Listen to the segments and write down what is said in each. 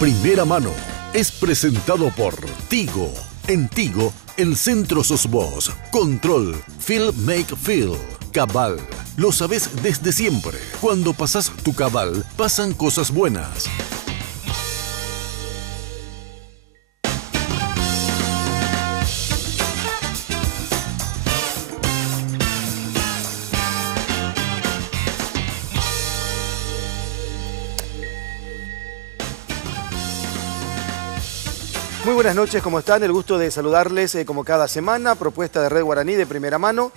Primera Mano es presentado por Tigo. En Tigo, el centro sos vos. Control, Feel Make Feel. Cabal, lo sabés desde siempre. Cuando pasás tu cabal, pasan cosas buenas. Muy buenas noches, ¿cómo están? El gusto de saludarles como cada semana, propuesta de Red Guaraní de Primera Mano.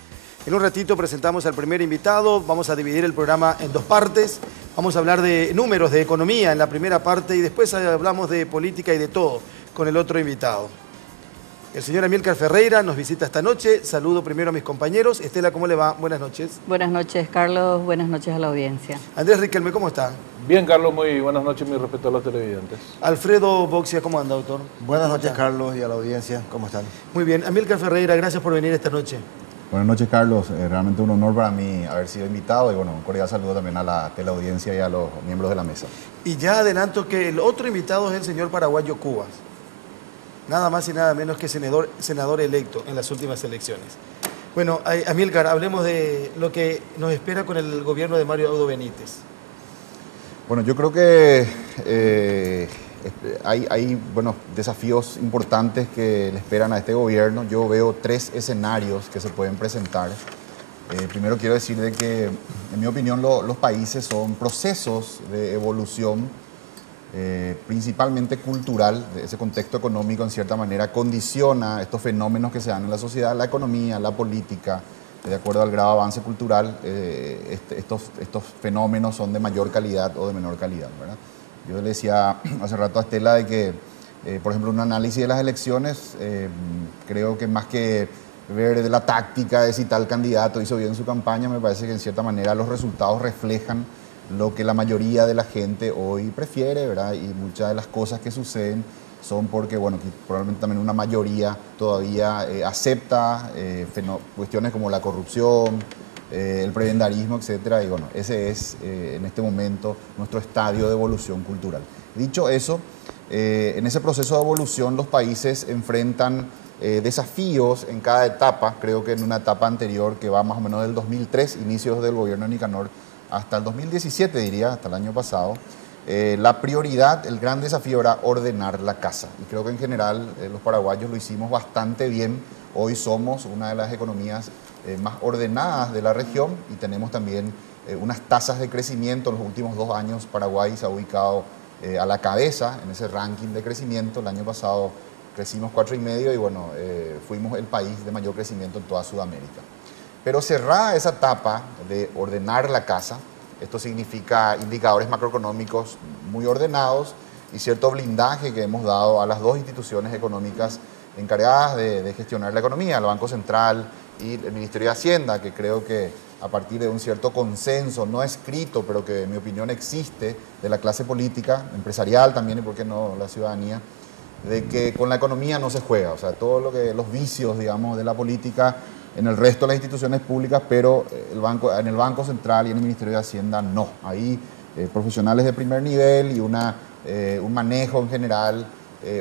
En un ratito presentamos al primer invitado, vamos a dividir el programa en dos partes. Vamos a hablar de números, de economía en la primera parte y después hablamos de política y de todo con el otro invitado. El señor Amílcar Ferreira nos visita esta noche. Saludo primero a mis compañeros. Estela, ¿cómo le va? Buenas noches. Buenas noches, Carlos. Buenas noches a la audiencia. Andrés Riquelme, ¿cómo está? Bien, Carlos. Muy buenas noches, mi respeto a los televidentes. Alfredo Boxia, ¿cómo anda, doctor? Buenas noches, Carlos, y a la audiencia. ¿Cómo están? Muy bien. Amílcar Ferreira, gracias por venir esta noche. Buenas noches, Carlos. Realmente un honor para mí haber sido invitado y bueno, un cordial saludo también a la teleaudiencia y a los miembros de la mesa. Y ya adelanto que el otro invitado es el señor paraguayo Cubas. Nada más y nada menos que senador electo en las últimas elecciones. Bueno, Amílcar, hablemos de lo que nos espera con el gobierno de Mario Abdo Benítez. Bueno, yo creo que hay desafíos importantes que le esperan a este gobierno. Yo veo tres escenarios que se pueden presentar. Primero quiero decir de que, en mi opinión, los países son procesos de evolución principalmente cultural. Ese contexto económico en cierta manera condiciona estos fenómenos que se dan en la sociedad, la economía, la política. De acuerdo al grado de avance cultural, estos fenómenos son de mayor calidad o de menor calidad, ¿verdad? Yo le decía hace rato a Estela de que, por ejemplo, un análisis de las elecciones, creo que más que ver de la táctica de si tal candidato hizo bien su campaña, me parece que en cierta manera los resultados reflejan lo que la mayoría de la gente hoy prefiere, ¿verdad? Y muchas de las cosas que suceden son porque, bueno, que probablemente también una mayoría todavía acepta cuestiones como la corrupción, el prebendarismo, etcétera. Y bueno, ese es en este momento nuestro estadio de evolución cultural. Dicho eso, en ese proceso de evolución los países enfrentan desafíos en cada etapa. Creo que en una etapa anterior que va más o menos del 2003, inicios del gobierno de Nicanor, hasta el 2017, diría, hasta el año pasado, la prioridad, el gran desafío era ordenar la casa. Y creo que en general los paraguayos lo hicimos bastante bien. Hoy somos una de las economías más ordenadas de la región y tenemos también unas tasas de crecimiento. En los últimos 2 años Paraguay se ha ubicado a la cabeza en ese ranking de crecimiento. El año pasado crecimos 4,5 y bueno, fuimos el país de mayor crecimiento en toda Sudamérica. Pero cerrada esa etapa de ordenar la casa, esto significa indicadores macroeconómicos muy ordenados y cierto blindaje que hemos dado a las dos instituciones económicas encargadas de gestionar la economía, el Banco Central y el Ministerio de Hacienda, que creo que a partir de un cierto consenso no escrito, pero que en mi opinión existe, de la clase política, empresarial también y por qué no la ciudadanía, de que con la economía no se juega, o sea, todo lo que los vicios, digamos, de la política en el resto de las instituciones públicas, pero en el Banco Central y en el Ministerio de Hacienda no. Ahí profesionales de primer nivel y un manejo en general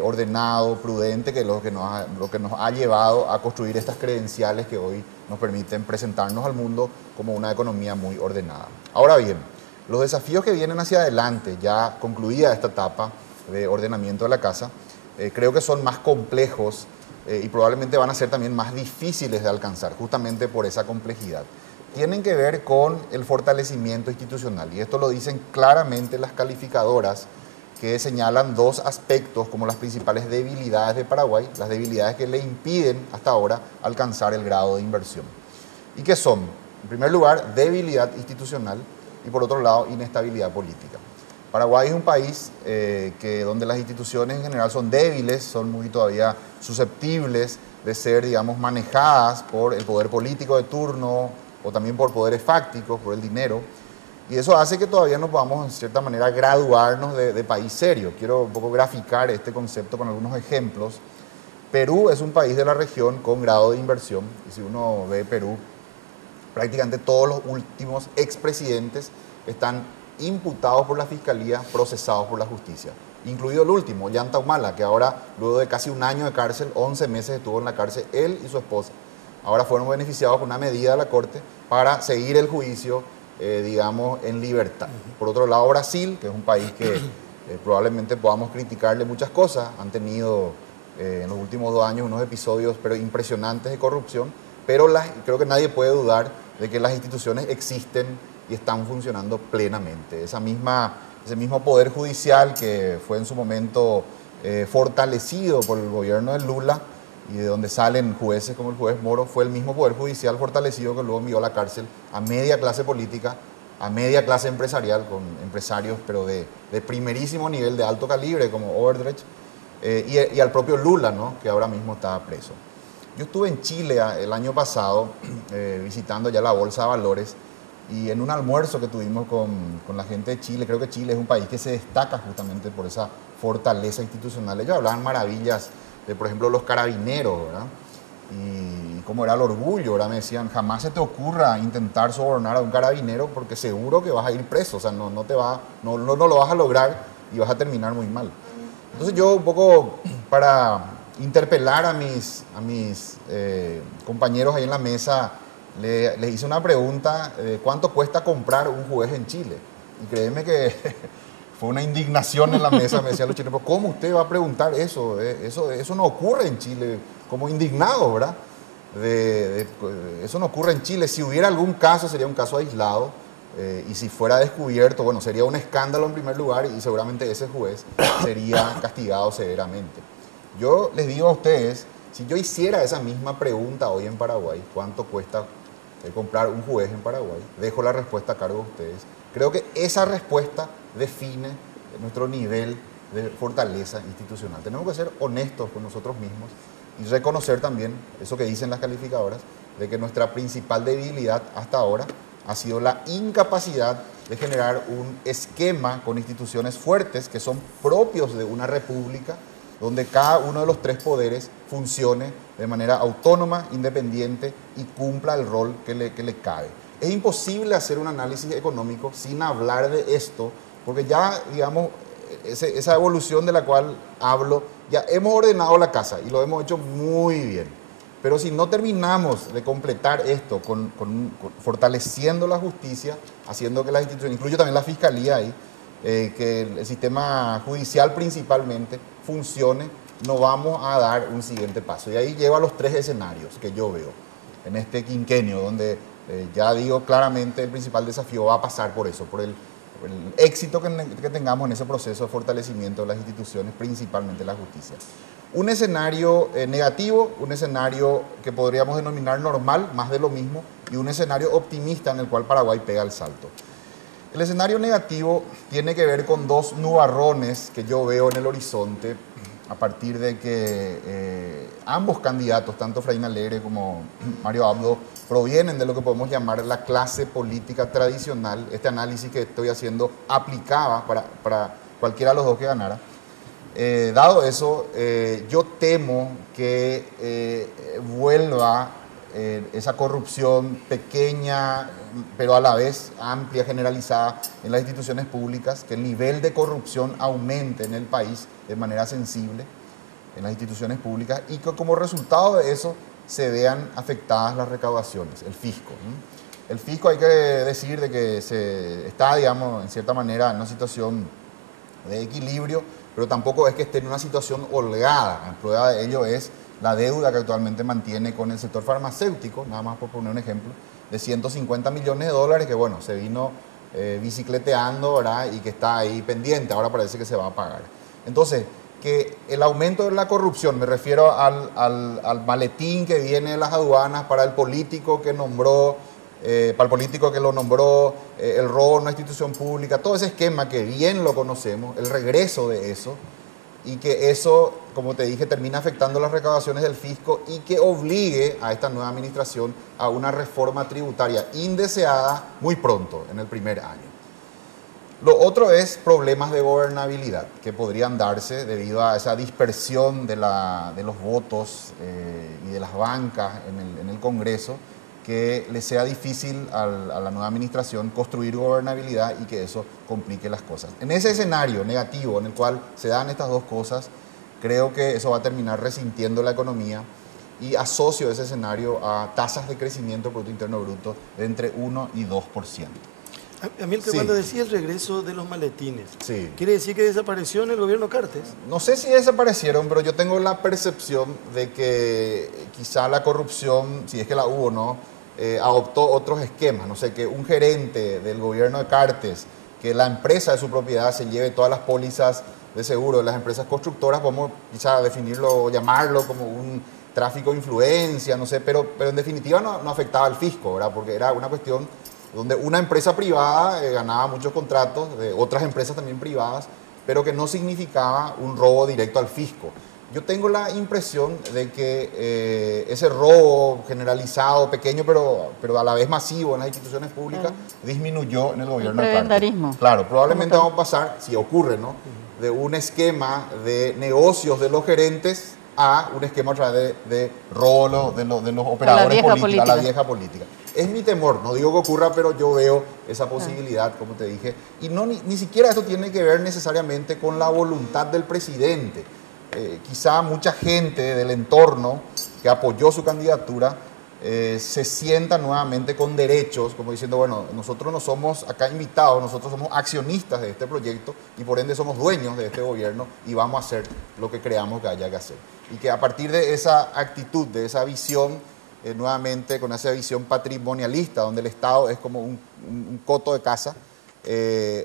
ordenado, prudente, que es lo que nos ha llevado a construir estas credenciales que hoy nos permiten presentarnos al mundo como una economía muy ordenada. Ahora bien, los desafíos que vienen hacia adelante, ya concluida esta etapa de ordenamiento de la casa, creo que son más complejos y probablemente van a ser también más difíciles de alcanzar, justamente por esa complejidad. Tienen que ver con el fortalecimiento institucional, y esto lo dicen claramente las calificadoras, que señalan 2 aspectos como las principales debilidades de Paraguay, las debilidades que le impiden hasta ahora alcanzar el grado de inversión. ¿Y qué son? En primer lugar, debilidad institucional y por otro lado, inestabilidad política. Paraguay es un país donde las instituciones en general son débiles, son muy todavía susceptibles de ser, digamos, manejadas por el poder político de turno o también por poderes fácticos, por el dinero. Y eso hace que todavía no podamos, en cierta manera, graduarnos de país serio. Quiero un poco graficar este concepto con algunos ejemplos. Perú es un país de la región con grado de inversión. Y si uno ve Perú, prácticamente todos los últimos expresidentes están imputados por la Fiscalía, procesados por la justicia. incluido el último, Ollanta Humala, que ahora, luego de casi un año de cárcel, 11 meses estuvo en la cárcel, él y su esposa. Ahora fueron beneficiados con una medida de la Corte para seguir el juicio, digamos, en libertad. Por otro lado, Brasil, que es un país que probablemente podamos criticarle muchas cosas, han tenido en los últimos 2 años unos episodios pero impresionantes de corrupción, pero creo que nadie puede dudar de que las instituciones existen y están funcionando plenamente. Ese mismo poder judicial que fue en su momento fortalecido por el gobierno de Lula y de donde salen jueces como el juez Moro, fue el mismo poder judicial fortalecido que luego envió a la cárcel a media clase política, a media clase empresarial, con empresarios pero de primerísimo nivel, de alto calibre, como Odebrecht, y al propio Lula, ¿no?, que ahora mismo está preso. Yo estuve en Chile el año pasado visitando ya la Bolsa de Valores, y en un almuerzo que tuvimos con la gente de Chile, creo que Chile es un país que se destaca justamente por esa fortaleza institucional. Ellos hablaban maravillas de, por ejemplo, los carabineros, ¿verdad? Y cómo era el orgullo, ¿verdad? Me decían, jamás se te ocurra intentar sobornar a un carabinero porque seguro que vas a ir preso, o sea, no lo vas a lograr y vas a terminar muy mal. Entonces yo un poco para interpelar a mis compañeros ahí en la mesa, les hice una pregunta de cuánto cuesta comprar un juez en Chile. Y créeme que fue una indignación en la mesa, me decían los chilenos, ¿cómo usted va a preguntar eso? Eso no ocurre en Chile, como indignado, ¿verdad? Eso no ocurre en Chile. Si hubiera algún caso, sería un caso aislado, y si fuera descubierto, bueno, sería un escándalo en primer lugar y seguramente ese juez sería castigado severamente. Yo les digo a ustedes, si yo hiciera esa misma pregunta hoy en Paraguay, ¿cuánto cuesta comprar un juez en Paraguay? Dejo la respuesta a cargo de ustedes. Creo que esa respuesta define nuestro nivel de fortaleza institucional. Tenemos que ser honestos con nosotros mismos y reconocer también eso que dicen las calificadoras, de que nuestra principal debilidad hasta ahora ha sido la incapacidad de generar un esquema con instituciones fuertes que son propios de una república, donde cada uno de los 3 poderes funcione de manera autónoma, independiente y cumpla el rol que le cabe. Es imposible hacer un análisis económico sin hablar de esto, porque ya, digamos, esa evolución de la cual hablo, ya hemos ordenado la casa y lo hemos hecho muy bien. Pero si no terminamos de completar esto fortaleciendo la justicia, haciendo que las instituciones, incluyo también la fiscalía ahí, que el sistema judicial principalmente funcione, no vamos a dar un siguiente paso. Y ahí llevo a los 3 escenarios que yo veo en este quinquenio, donde ya digo claramente el principal desafío va a pasar por eso, por el éxito que tengamos en ese proceso de fortalecimiento de las instituciones, principalmente la justicia. Un escenario negativo, un escenario que podríamos denominar normal, más de lo mismo, y un escenario optimista en el cual Paraguay pega el salto. El escenario negativo tiene que ver con 2 nubarrones que yo veo en el horizonte a partir de que ambos candidatos, tanto Efraín Alegre como Mario Abdo, provienen de lo que podemos llamar la clase política tradicional. Este análisis que estoy haciendo aplicaba para cualquiera de los 2 que ganara. Dado eso, yo temo que vuelva esa corrupción pequeña, pero a la vez amplia, generalizada en las instituciones públicas, que el nivel de corrupción aumente en el país de manera sensible en las instituciones públicas y que como resultado de eso se vean afectadas las recaudaciones, el fisco. El fisco, hay que decir de que se está, digamos, en cierta manera en una situación de equilibrio, pero tampoco es que esté en una situación holgada. Prueba de ello es la deuda que actualmente mantiene con el sector farmacéutico, nada más por poner un ejemplo, de 150 millones de dólares que, bueno, se vino bicicleteando, ¿verdad?, y que está ahí pendiente, ahora parece que se va a pagar. Entonces, que el aumento de la corrupción, me refiero al maletín que viene de las aduanas para el político que nombró, para el político que lo nombró, el robo en una institución pública, todo ese esquema que bien lo conocemos, el regreso de eso, y que eso, como te dije, termina afectando las recaudaciones del fisco y que obligue a esta nueva administración a una reforma tributaria indeseada muy pronto, en el primer año. Lo otro es problemas de gobernabilidad que podrían darse debido a esa dispersión de los votos y de las bancas en el Congreso, que le sea difícil a la nueva administración construir gobernabilidad y que eso complique las cosas. En ese escenario negativo en el cual se dan estas dos cosas, creo que eso va a terminar resintiendo la economía y asocio ese escenario a tasas de crecimiento del Producto Interno Bruto de entre 1 y 2%. Amílcar, Sí. cuando decía el regreso de los maletines, Sí. ¿quiere decir que desapareció en el gobierno Cartes? No sé si desaparecieron, pero yo tengo la percepción de que quizá la corrupción, si es que la hubo o no, adoptó otros esquemas. No sé, que un gerente del gobierno de Cartes, que la empresa de su propiedad se lleve todas las pólizas de seguro de las empresas constructoras, podemos quizá definirlo, llamarlo como un tráfico de influencia, no sé, pero en definitiva no afectaba al fisco, ¿verdad? Porque era una cuestión donde una empresa privada ganaba muchos contratos de otras empresas también privadas, pero que no significaba un robo directo al fisco. Yo tengo la impresión de que ese robo generalizado, pequeño, pero a la vez masivo en las instituciones públicas, disminuyó en el gobierno de Cartes. prebendarismo. Claro, probablemente vamos a pasar, si ocurre, ¿no?, de un esquema de negocios de los gerentes a un esquema a través de robo de los operadores vieja políticos, a la política. vieja política. Es mi temor, no digo que ocurra, pero yo veo esa posibilidad, como te dije. Y no, ni siquiera esto tiene que ver necesariamente con la voluntad del presidente. Quizá mucha gente del entorno que apoyó su candidatura se sienta nuevamente con derechos, como diciendo, bueno, nosotros no somos acá invitados, nosotros somos accionistas de este proyecto y por ende somos dueños de este gobierno y vamos a hacer lo que creamos que haya que hacer. Y que a partir de esa actitud, de esa visión, nuevamente con esa visión patrimonialista, donde el Estado es como un coto de casa,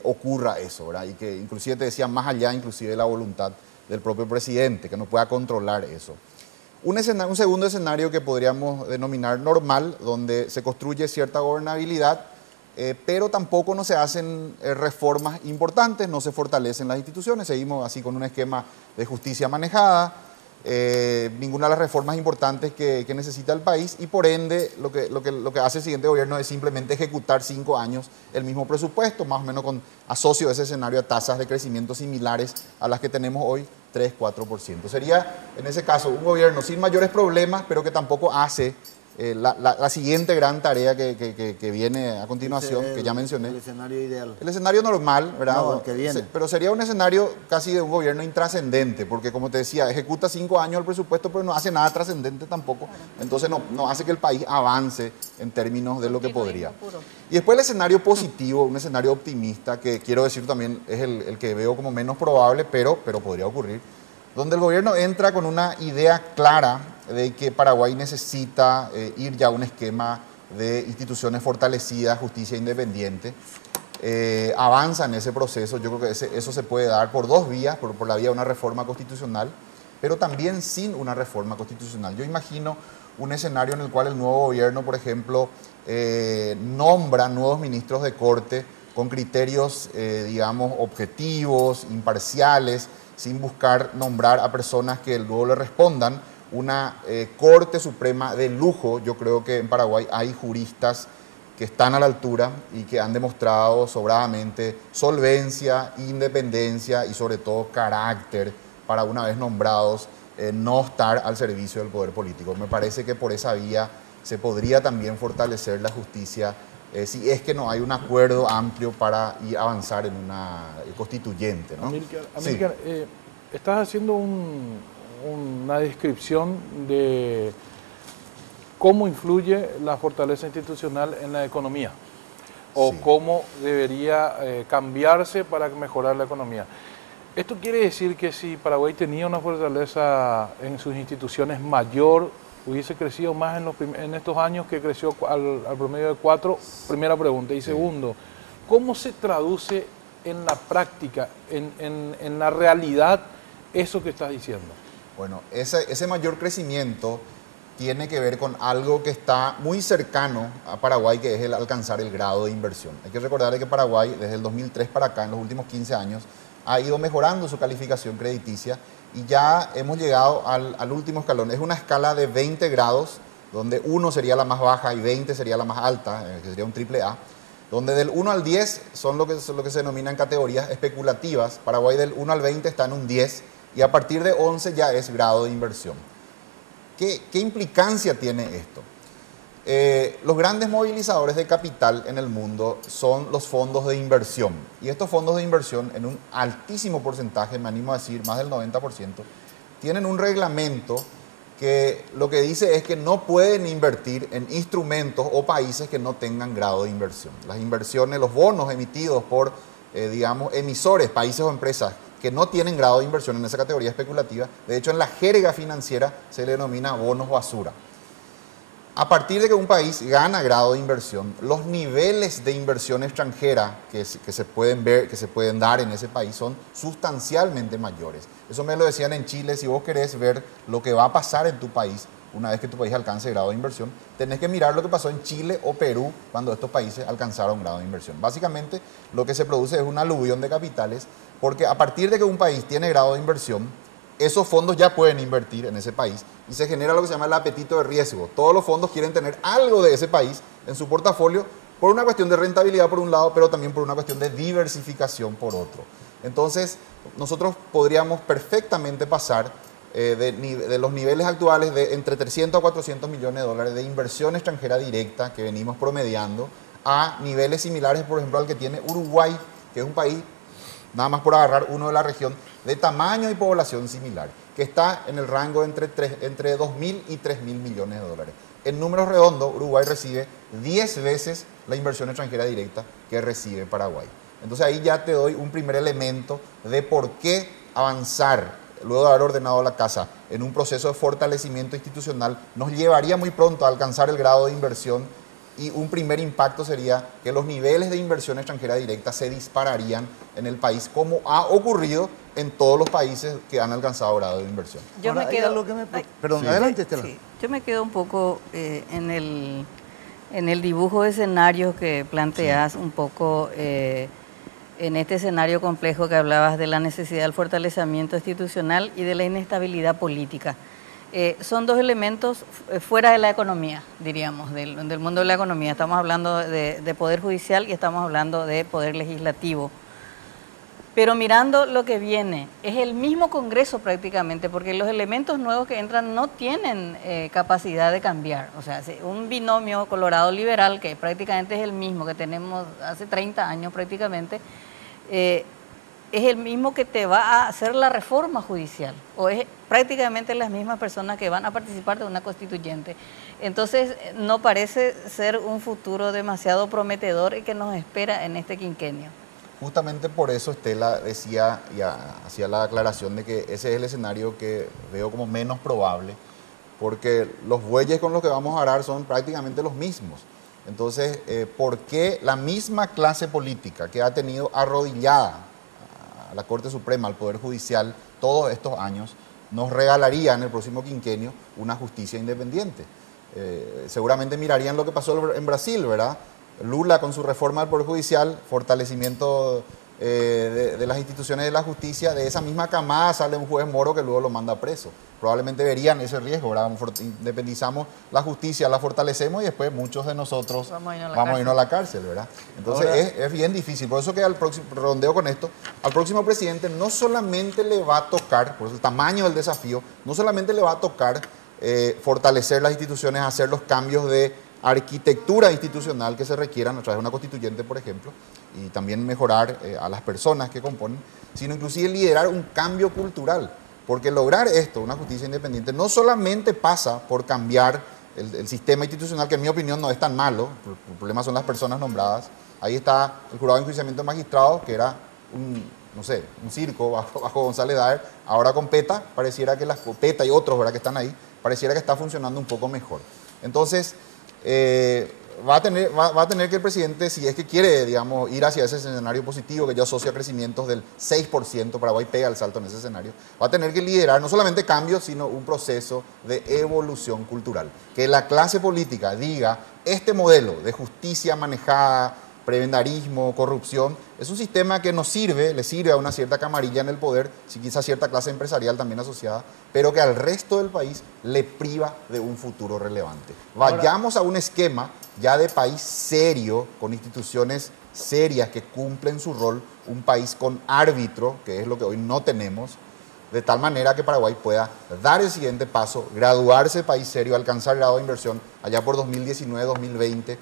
ocurra eso, ¿verdad? Y que inclusive te decía, más allá inclusive de la voluntad del propio presidente, que no pueda controlar eso. Un segundo escenario que podríamos denominar normal, donde se construye cierta gobernabilidad, pero tampoco no se hacen reformas importantes, no se fortalecen las instituciones, seguimos así con un esquema de justicia manejada, ninguna de las reformas importantes que necesita el país y por ende lo que hace el siguiente gobierno es simplemente ejecutar 5 años el mismo presupuesto, más o menos asocio ese escenario a tasas de crecimiento similares a las que tenemos hoy, 3-4%. Sería en ese caso un gobierno sin mayores problemas, pero que tampoco hace la siguiente gran tarea que viene a continuación, que ya mencioné. El escenario ideal. El escenario normal, ¿verdad? No, el que viene. Pero sería un escenario casi de un gobierno intrascendente, porque como te decía, ejecuta 5 años el presupuesto, pero no hace nada trascendente tampoco. Entonces no hace que el país avance en términos de lo que podría. Y después el escenario positivo, un escenario optimista, que quiero decir también es el que veo como menos probable, pero podría ocurrir, donde el gobierno entra con una idea clara de que Paraguay necesita ir ya a un esquema de instituciones fortalecidas, justicia independiente, avanza en ese proceso. Yo creo que eso se puede dar por dos vías, por la vía de una reforma constitucional, pero también sin una reforma constitucional. Yo imagino un escenario en el cual el nuevo gobierno, por ejemplo, nombra nuevos ministros de corte con criterios, digamos, objetivos, imparciales, sin buscar nombrar a personas que luego le respondan. Una Corte Suprema de lujo. Yo creo que en Paraguay hay juristas que están a la altura y que han demostrado sobradamente solvencia, independencia y sobre todo carácter para, una vez nombrados, no estar al servicio del poder político. Me parece que por esa vía se podría también fortalecer la justicia si es que no hay un acuerdo amplio para ir a avanzar en una constituyente, ¿no? Amílcar, Sí. estás haciendo una descripción de cómo influye la fortaleza institucional en la economía o Sí. cómo debería cambiarse para mejorar la economía. Esto quiere decir que si Paraguay tenía una fortaleza en sus instituciones mayor, hubiese crecido más en estos años que creció al promedio de 4. Primera pregunta. Y segundo, ¿cómo se traduce en la práctica, en la realidad, eso que estás diciendo? Bueno, ese mayor crecimiento tiene que ver con algo que está muy cercano a Paraguay, que es el alcanzar el grado de inversión. Hay que recordarle que Paraguay, desde el 2003 para acá, en los últimos 15 años, ha ido mejorando su calificación crediticia y ya hemos llegado al último escalón. Es una escala de 20 grados, donde 1 sería la más baja y 20 sería la más alta, que sería un triple A, donde del 1 al 10 son lo que se denominan categorías especulativas. Paraguay del 1 al 20 está en un 10 y a partir de 11 ya es grado de inversión. ¿Qué implicancia tiene esto? los grandes movilizadores de capital en el mundo son los fondos de inversión. Y estos fondos de inversión, en un altísimo porcentaje, me animo a decir más del 90%, tienen un reglamento que lo que dice es que no pueden invertir en instrumentos o países que no tengan grado de inversión. Las inversiones, los bonos emitidos por, digamos, emisores, países o empresas que no tienen grado de inversión en esa categoría especulativa, de hecho en la jerga financiera se le denomina bonos basura. A partir de que un país gana grado de inversión, los niveles de inversión extranjera que se pueden ver, que se pueden dar en ese país son sustancialmente mayores. Eso me lo decían en Chile. Si vos querés ver lo que va a pasar en tu país una vez que tu país alcance grado de inversión, tenés que mirar lo que pasó en Chile o Perú cuando estos países alcanzaron grado de inversión. Básicamente, lo que se produce es una aluvión de capitales, porque a partir de que un país tiene grado de inversión, esos fondos ya pueden invertir en ese país y se genera lo que se llama el apetito de riesgo. Todos los fondos quieren tener algo de ese país en su portafolio por una cuestión de rentabilidad por un lado, pero también por una cuestión de diversificación por otro. Entonces, nosotros podríamos perfectamente pasar de los niveles actuales de entre 300 a 400 millones de dólares de inversión extranjera directa que venimos promediando a niveles similares, por ejemplo, al que tiene Uruguay, que es un país, nada más por agarrar uno de la región, de tamaño y población similar, que está en el rango entre 2.000 y 3.000 millones de dólares. En números redondos, Uruguay recibe 10 veces la inversión extranjera directa que recibe Paraguay. Entonces ahí ya te doy un primer elemento de por qué avanzar, luego de haber ordenado la casa, en un proceso de fortalecimiento institucional, nos llevaría muy pronto a alcanzar el grado de inversión. Y un primer impacto sería que los niveles de inversión extranjera directa se dispararían en el país, como ha ocurrido en todos los países que han alcanzado grado de inversión. Yo Ahora, me quedo... lo que me... Perdón, Sí. adelante, Estela. Sí, yo me quedo un poco en el dibujo de escenarios que planteas, un poco en este escenario complejo que hablabas de la necesidad del fortalecimiento institucional y de la inestabilidad política. Son dos elementos fuera de la economía, diríamos, del mundo de la economía. Estamos hablando de poder judicial y estamos hablando de poder legislativo. Pero mirando lo que viene, es el mismo Congreso prácticamente, porque los elementos nuevos que entran no tienen capacidad de cambiar. O sea, un binomio colorado-liberal, que prácticamente es el mismo que tenemos hace 30 años prácticamente, es el mismo que te va a hacer la reforma judicial, o es prácticamente las mismas personas que van a participar de una constituyente. Entonces, no parece ser un futuro demasiado prometedor y que nos espera en este quinquenio. Justamente por eso Estela decía y hacía la aclaración de que ese es el escenario que veo como menos probable, porque los bueyes con los que vamos a arar son prácticamente los mismos. Entonces, ¿por qué la misma clase política que ha tenido arrodillada a la Corte Suprema, al Poder Judicial, todos estos años, nos regalaría en el próximo quinquenio una justicia independiente? Seguramente mirarían lo que pasó en Brasil, ¿verdad? Lula con su reforma del Poder Judicial, fortalecimiento de las instituciones de la justicia, de esa misma camada sale un juez moro que luego lo manda preso. Probablemente verían ese riesgo, ¿verdad? Independizamos la justicia, la fortalecemos y después muchos de nosotros vamos a irnos a la cárcel, ¿verdad? Entonces es bien difícil, por eso que al próximo, redondeo con esto, al próximo presidente no solamente le va a tocar, por el tamaño del desafío, no solamente le va a tocar fortalecer las instituciones, hacer los cambios de arquitectura institucional que se requieran a través de una constituyente, por ejemplo, y también mejorar a las personas que componen, sino inclusive liderar un cambio cultural. Porque lograr esto, una justicia independiente, no solamente pasa por cambiar el sistema institucional, que en mi opinión no es tan malo, el problema son las personas nombradas. Ahí está el jurado de enjuiciamiento de magistrados, que era un circo bajo González Daer. Ahora con PETA, pareciera que PETA y otros, ¿verdad?, que están ahí, pareciera que está funcionando un poco mejor. Entonces, va a tener que el presidente, si es que quiere, digamos, ir hacia ese escenario positivo, que ya asocia crecimientos del 6%, Paraguay pega el salto en ese escenario, va a tener que liderar no solamente cambios, sino un proceso de evolución cultural. Que la clase política diga, este modelo de justicia manejada, prebendarismo, corrupción, es un sistema que nos sirve, le sirve a una cierta camarilla en el poder, si quizá cierta clase empresarial también asociada, pero que al resto del país le priva de un futuro relevante. Vayamos a un esquema ya de país serio, con instituciones serias que cumplen su rol, un país con árbitro, que es lo que hoy no tenemos, de tal manera que Paraguay pueda dar el siguiente paso, graduarse país serio, alcanzar grado de inversión allá por 2019, 2020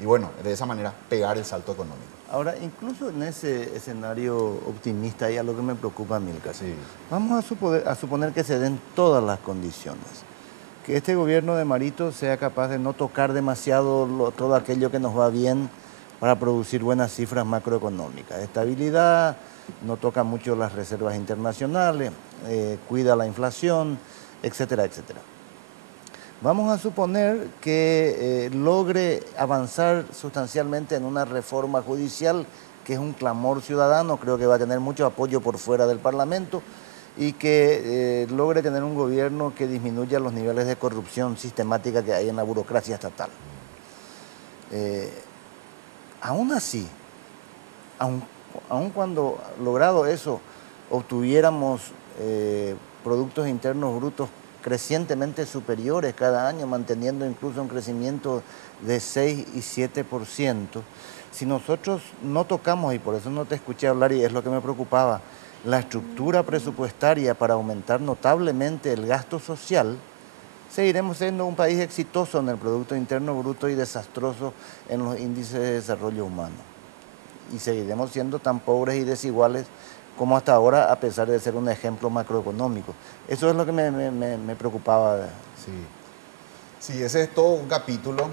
y bueno, de esa manera pegar el salto económico. Ahora, incluso en ese escenario optimista, hay algo que me preocupa, Milka. Sí. Vamos a suponer que se den todas las condiciones. Que este gobierno de Marito sea capaz de no tocar demasiado todo aquello que nos va bien para producir buenas cifras macroeconómicas. Estabilidad, no toca mucho las reservas internacionales, cuida la inflación, etcétera, etcétera. Vamos a suponer que logre avanzar sustancialmente en una reforma judicial, que es un clamor ciudadano, creo que va a tener mucho apoyo por fuera del Parlamento, y que logre tener un gobierno que disminuya los niveles de corrupción sistemática que hay en la burocracia estatal. Aún así, aun cuando logrado eso, obtuviéramos productos internos brutos crecientemente superiores cada año, manteniendo incluso un crecimiento de 6 y 7%, si nosotros no tocamos, y por eso no te escuché hablar y es lo que me preocupaba, la estructura presupuestaria para aumentar notablemente el gasto social, seguiremos siendo un país exitoso en el Producto Interno Bruto y desastroso en los índices de desarrollo humano. Y seguiremos siendo tan pobres y desiguales como hasta ahora, a pesar de ser un ejemplo macroeconómico. Eso es lo que me preocupaba. Sí, ese es todo un capítulo.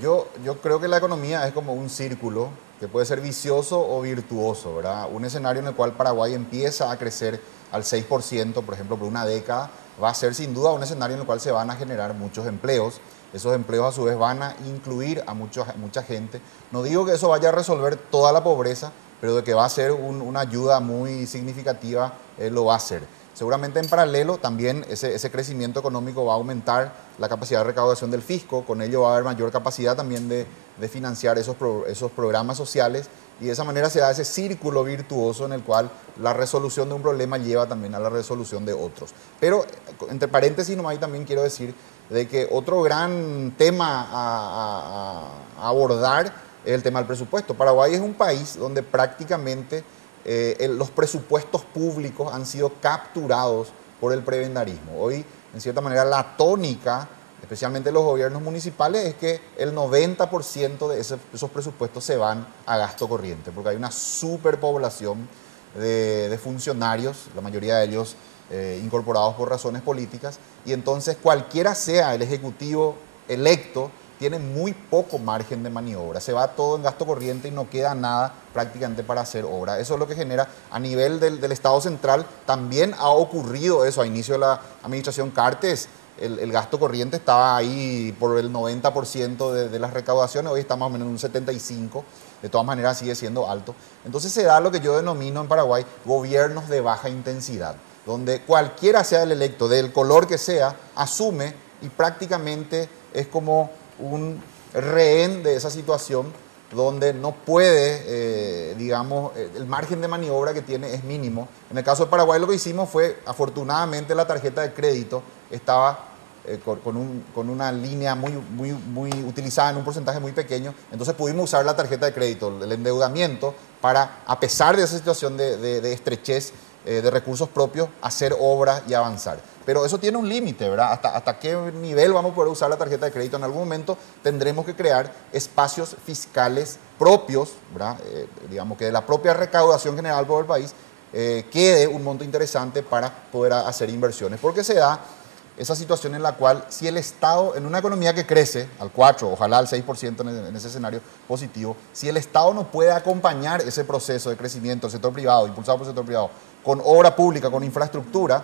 Yo creo que la economía es como un círculo que puede ser vicioso o virtuoso, ¿verdad? Un escenario en el cual Paraguay empieza a crecer al 6%, por ejemplo, por una década, va a ser sin duda un escenario en el cual se van a generar muchos empleos. Esos empleos a su vez van a incluir a mucha gente. No digo que eso vaya a resolver toda la pobreza, pero de que va a ser una ayuda muy significativa, lo va a hacer. Seguramente en paralelo también ese crecimiento económico va a aumentar la capacidad de recaudación del fisco, con ello va a haber mayor capacidad también de financiar esos programas sociales y de esa manera se da ese círculo virtuoso en el cual la resolución de un problema lleva también a la resolución de otros. Pero entre paréntesis nomás ahí también quiero decir de que otro gran tema a abordar es el tema del presupuesto. Paraguay es un país donde prácticamente los presupuestos públicos han sido capturados por el prebendarismo. Hoy, en cierta manera, la tónica, especialmente los gobiernos municipales, es que el 90% de esos presupuestos se van a gasto corriente, porque hay una superpoblación de funcionarios, la mayoría de ellos incorporados por razones políticas, y entonces cualquiera sea el ejecutivo electo, tiene muy poco margen de maniobra, se va todo en gasto corriente y no queda nada prácticamente para hacer obra. Eso es lo que genera a nivel del Estado central, también ha ocurrido eso a inicio de la administración Cartes, el gasto corriente estaba ahí por el 90% de las recaudaciones, hoy está más o menos en un 75%, de todas maneras sigue siendo alto. Entonces se da lo que yo denomino en Paraguay gobiernos de baja intensidad, donde cualquiera sea el electo, del color que sea, asume y prácticamente es como un rehén de esa situación donde no puede, digamos, el margen de maniobra que tiene es mínimo. En el caso de Paraguay lo que hicimos fue, afortunadamente la tarjeta de crédito estaba con una línea muy utilizada en un porcentaje muy pequeño, entonces pudimos usar la tarjeta de crédito, el endeudamiento, para, a pesar de esa situación de estrechez de recursos propios, hacer obras y avanzar. Pero eso tiene un límite, ¿verdad? ¿Hasta qué nivel vamos a poder usar la tarjeta de crédito? En algún momento tendremos que crear espacios fiscales propios, ¿verdad? Digamos que de la propia recaudación general por el país quede un monto interesante para poder hacer inversiones. Porque se da esa situación en la cual si el Estado, en una economía que crece al 4%, ojalá al 6% en ese escenario positivo, si el Estado no puede acompañar ese proceso de crecimiento del sector privado, impulsado por el sector privado, con obra pública, con infraestructura,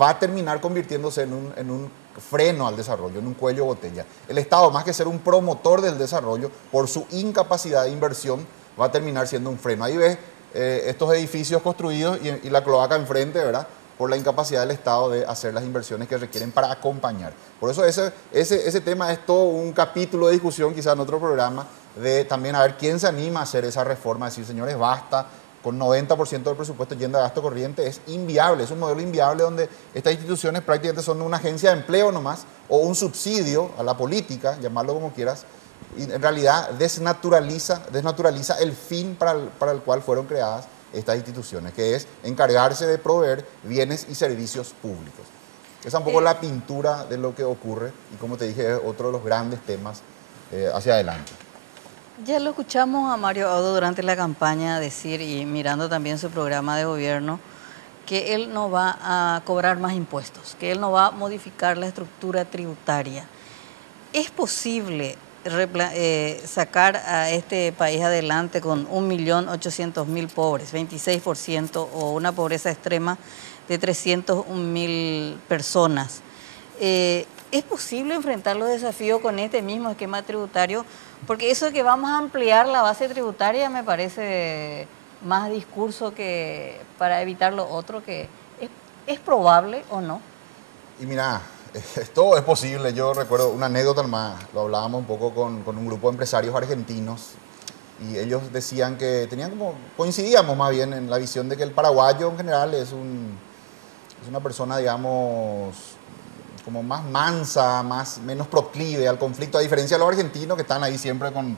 va a terminar convirtiéndose en un freno al desarrollo, en un cuello de botella. El Estado, más que ser un promotor del desarrollo, por su incapacidad de inversión, va a terminar siendo un freno. Ahí ves estos edificios construidos y la cloaca enfrente, ¿verdad?, por la incapacidad del Estado de hacer las inversiones que requieren para acompañar. Por eso ese tema es todo un capítulo de discusión, quizás en otro programa, de también a ver quién se anima a hacer esa reforma, decir, señores, basta, con 90% del presupuesto yendo a gasto corriente, es inviable, es un modelo inviable donde estas instituciones prácticamente son una agencia de empleo nomás, o un subsidio a la política, llamarlo como quieras, y en realidad desnaturaliza el fin para el cual fueron creadas, estas instituciones, que es encargarse de proveer bienes y servicios públicos. Esa es un poco la pintura de lo que ocurre y, como te dije, es otro de los grandes temas hacia adelante. Ya lo escuchamos a Mario Audo durante la campaña decir, y mirando también su programa de gobierno, que él no va a cobrar más impuestos, que él no va a modificar la estructura tributaria. ¿Es posible sacar a este país adelante con 1.800.000 pobres, 26%, o una pobreza extrema de 301.000 personas? ¿Es posible enfrentar los desafíos con este mismo esquema tributario? Porque eso de que vamos a ampliar la base tributaria me parece más discurso que para evitar lo otro, que ¿es probable o no? Y mira, todo es posible. Yo recuerdo una anécdota más, lo hablábamos un poco con un grupo de empresarios argentinos y ellos decían que coincidíamos más bien en la visión de que el paraguayo en general es una persona, digamos, como más mansa, menos proclive al conflicto, a diferencia de los argentinos que están ahí siempre con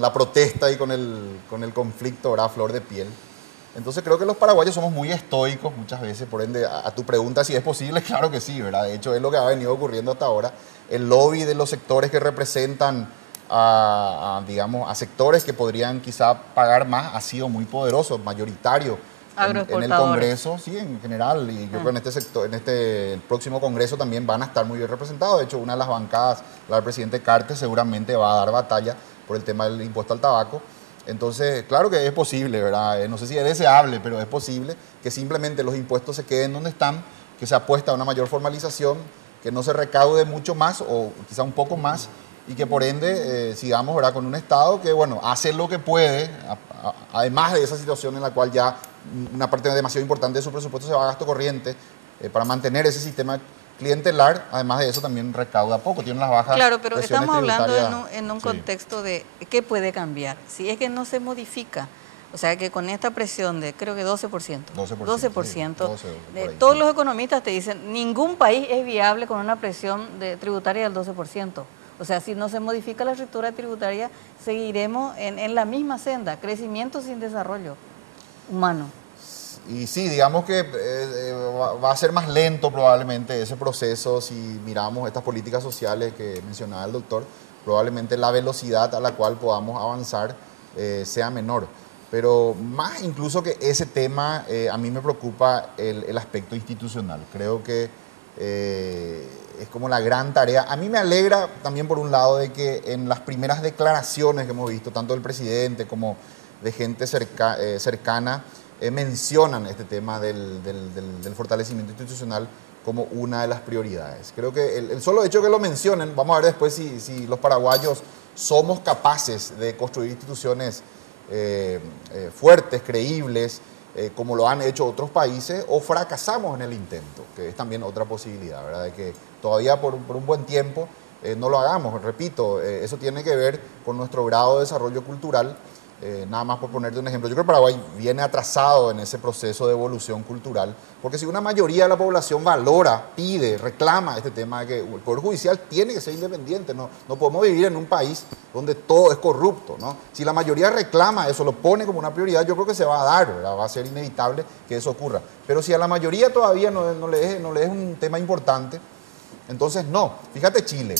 la protesta y con el conflicto, ¿verdad? A flor de piel. Entonces creo que los paraguayos somos muy estoicos muchas veces, por ende, a tu pregunta si es posible, claro que sí, ¿verdad? De hecho, es lo que ha venido ocurriendo hasta ahora. El lobby de los sectores que representan digamos, a sectores que podrían quizá pagar más ha sido muy poderoso, mayoritario. En el Congreso, sí, en general, y yo creo que en este sector, el próximo Congreso también van a estar muy bien representados. De hecho, una de las bancadas, la del presidente Cartes, seguramente va a dar batalla por el tema del impuesto al tabaco. Entonces, claro que es posible, ¿verdad? No sé si es deseable, pero es posible que simplemente los impuestos se queden donde están, que se apuesta a una mayor formalización, que no se recaude mucho más o quizá un poco más, y que por ende sigamos, ¿verdad?, con un Estado que, bueno, hace lo que puede, además de esa situación en la cual ya una parte demasiado importante de su presupuesto se va a gasto corriente para mantener ese sistema clientelar. Además de eso también recauda poco, tiene unas bajas. Claro, pero estamos hablando en un sí, contexto de qué puede cambiar. Si es que no se modifica, o sea que con esta presión de creo que 12%, 12%, sí, todos los economistas te dicen ningún país es viable con una presión tributaria del 12%. O sea, si no se modifica la estructura tributaria, seguiremos en la misma senda, crecimiento sin desarrollo humano. Y sí, digamos que va a ser más lento probablemente ese proceso si miramos estas políticas sociales que mencionaba el doctor. Probablemente la velocidad a la cual podamos avanzar sea menor. Pero más incluso que ese tema, a mí me preocupa el aspecto institucional. Creo que es como la gran tarea. A mí me alegra también por un lado de que en las primeras declaraciones que hemos visto, tanto del presidente como de gente cercana, mencionan este tema del fortalecimiento institucional como una de las prioridades. Creo que el solo hecho de que lo mencionen, vamos a ver después si los paraguayos somos capaces de construir instituciones fuertes, creíbles, como lo han hecho otros países, o fracasamos en el intento, que es también otra posibilidad, ¿verdad? De que todavía por un buen tiempo no lo hagamos. Repito, eso tiene que ver con nuestro grado de desarrollo cultural. Nada más por ponerte un ejemplo, yo creo que Paraguay viene atrasado en ese proceso de evolución cultural, porque si una mayoría de la población valora, pide, reclama este tema de que el Poder Judicial tiene que ser independiente, no podemos vivir en un país donde todo es corrupto, ¿no? Si la mayoría reclama eso, lo pone como una prioridad, yo creo que se va a dar, ¿verdad? Va a ser inevitable que eso ocurra. Pero si a la mayoría todavía no le es un tema importante, entonces no. Fíjate Chile.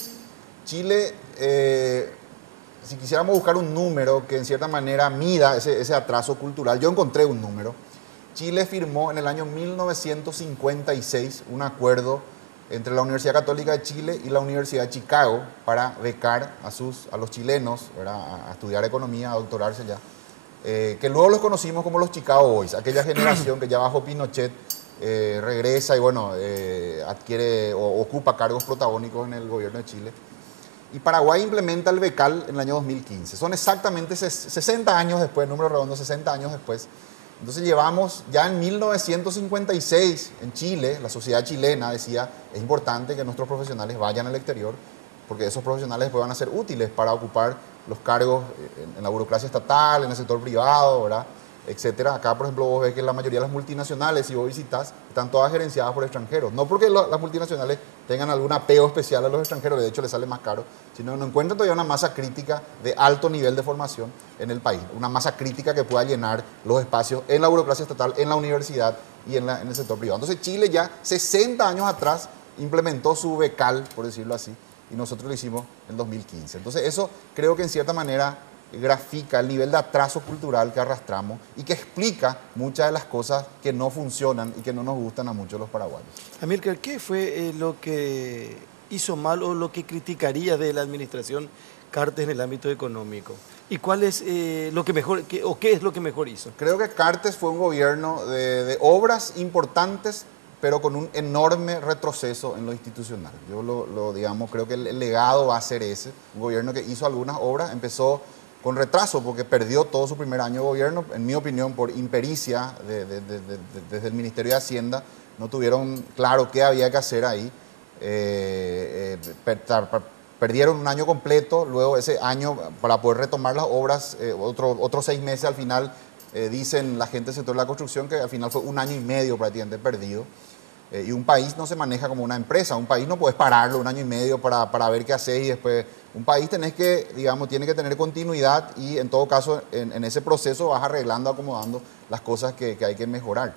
Si quisiéramos buscar un número que en cierta manera mida ese atraso cultural, yo encontré un número. Chile firmó en el año 1956 un acuerdo entre la Universidad Católica de Chile y la Universidad de Chicago para becar a los chilenos, ¿verdad?, a estudiar economía, a doctorarse ya, que luego los conocimos como los Chicago Boys, aquella generación que ya bajo Pinochet regresa y bueno, adquiere o ocupa cargos protagónicos en el gobierno de Chile. Y Paraguay implementa el BECAL en el año 2015. Son exactamente 60 años después, número redondo, 60 años después. Entonces llevamos ya en 1956 en Chile, la sociedad chilena decía, es importante que nuestros profesionales vayan al exterior, porque esos profesionales después van a ser útiles para ocupar los cargos en la burocracia estatal, en el sector privado, ¿verdad? etcétera. Acá, por ejemplo, vos ves que la mayoría de las multinacionales, si vos visitas, están todas gerenciadas por extranjeros. No porque las multinacionales tengan algún apego especial a los extranjeros, de hecho les sale más caro, sino que no encuentran todavía una masa crítica de alto nivel de formación en el país. Una masa crítica que pueda llenar los espacios en la burocracia estatal, en la universidad y en el sector privado. Entonces Chile ya 60 años atrás implementó su becal, por decirlo así, y nosotros lo hicimos en 2015. Entonces eso creo que en cierta manera grafica el nivel de atraso cultural que arrastramos y que explica muchas de las cosas que no funcionan y que no nos gustan a muchos los paraguayos. Amílcar, ¿qué fue lo que hizo mal o lo que criticaría de la administración Cartes en el ámbito económico? ¿Y cuál es lo que mejor, qué es lo que mejor hizo? Creo que Cartes fue un gobierno de obras importantes, pero con un enorme retroceso en lo institucional. Yo digamos, creo que el legado va a ser ese. Un gobierno que hizo algunas obras, empezó con retraso porque perdió todo su primer año de gobierno, en mi opinión, por impericia desde el Ministerio de Hacienda. No tuvieron claro qué había que hacer ahí. Perdieron un año completo, luego ese año para poder retomar las obras, otros 6 meses al final, dicen la gente del sector de la construcción que al final fue 1 año y medio prácticamente perdido. Y un país no se maneja como una empresa, un país no puedes pararlo 1 año y medio para ver qué hacer y después... Un país tiene que tener continuidad y en todo caso en ese proceso vas arreglando, acomodando las cosas que hay que mejorar.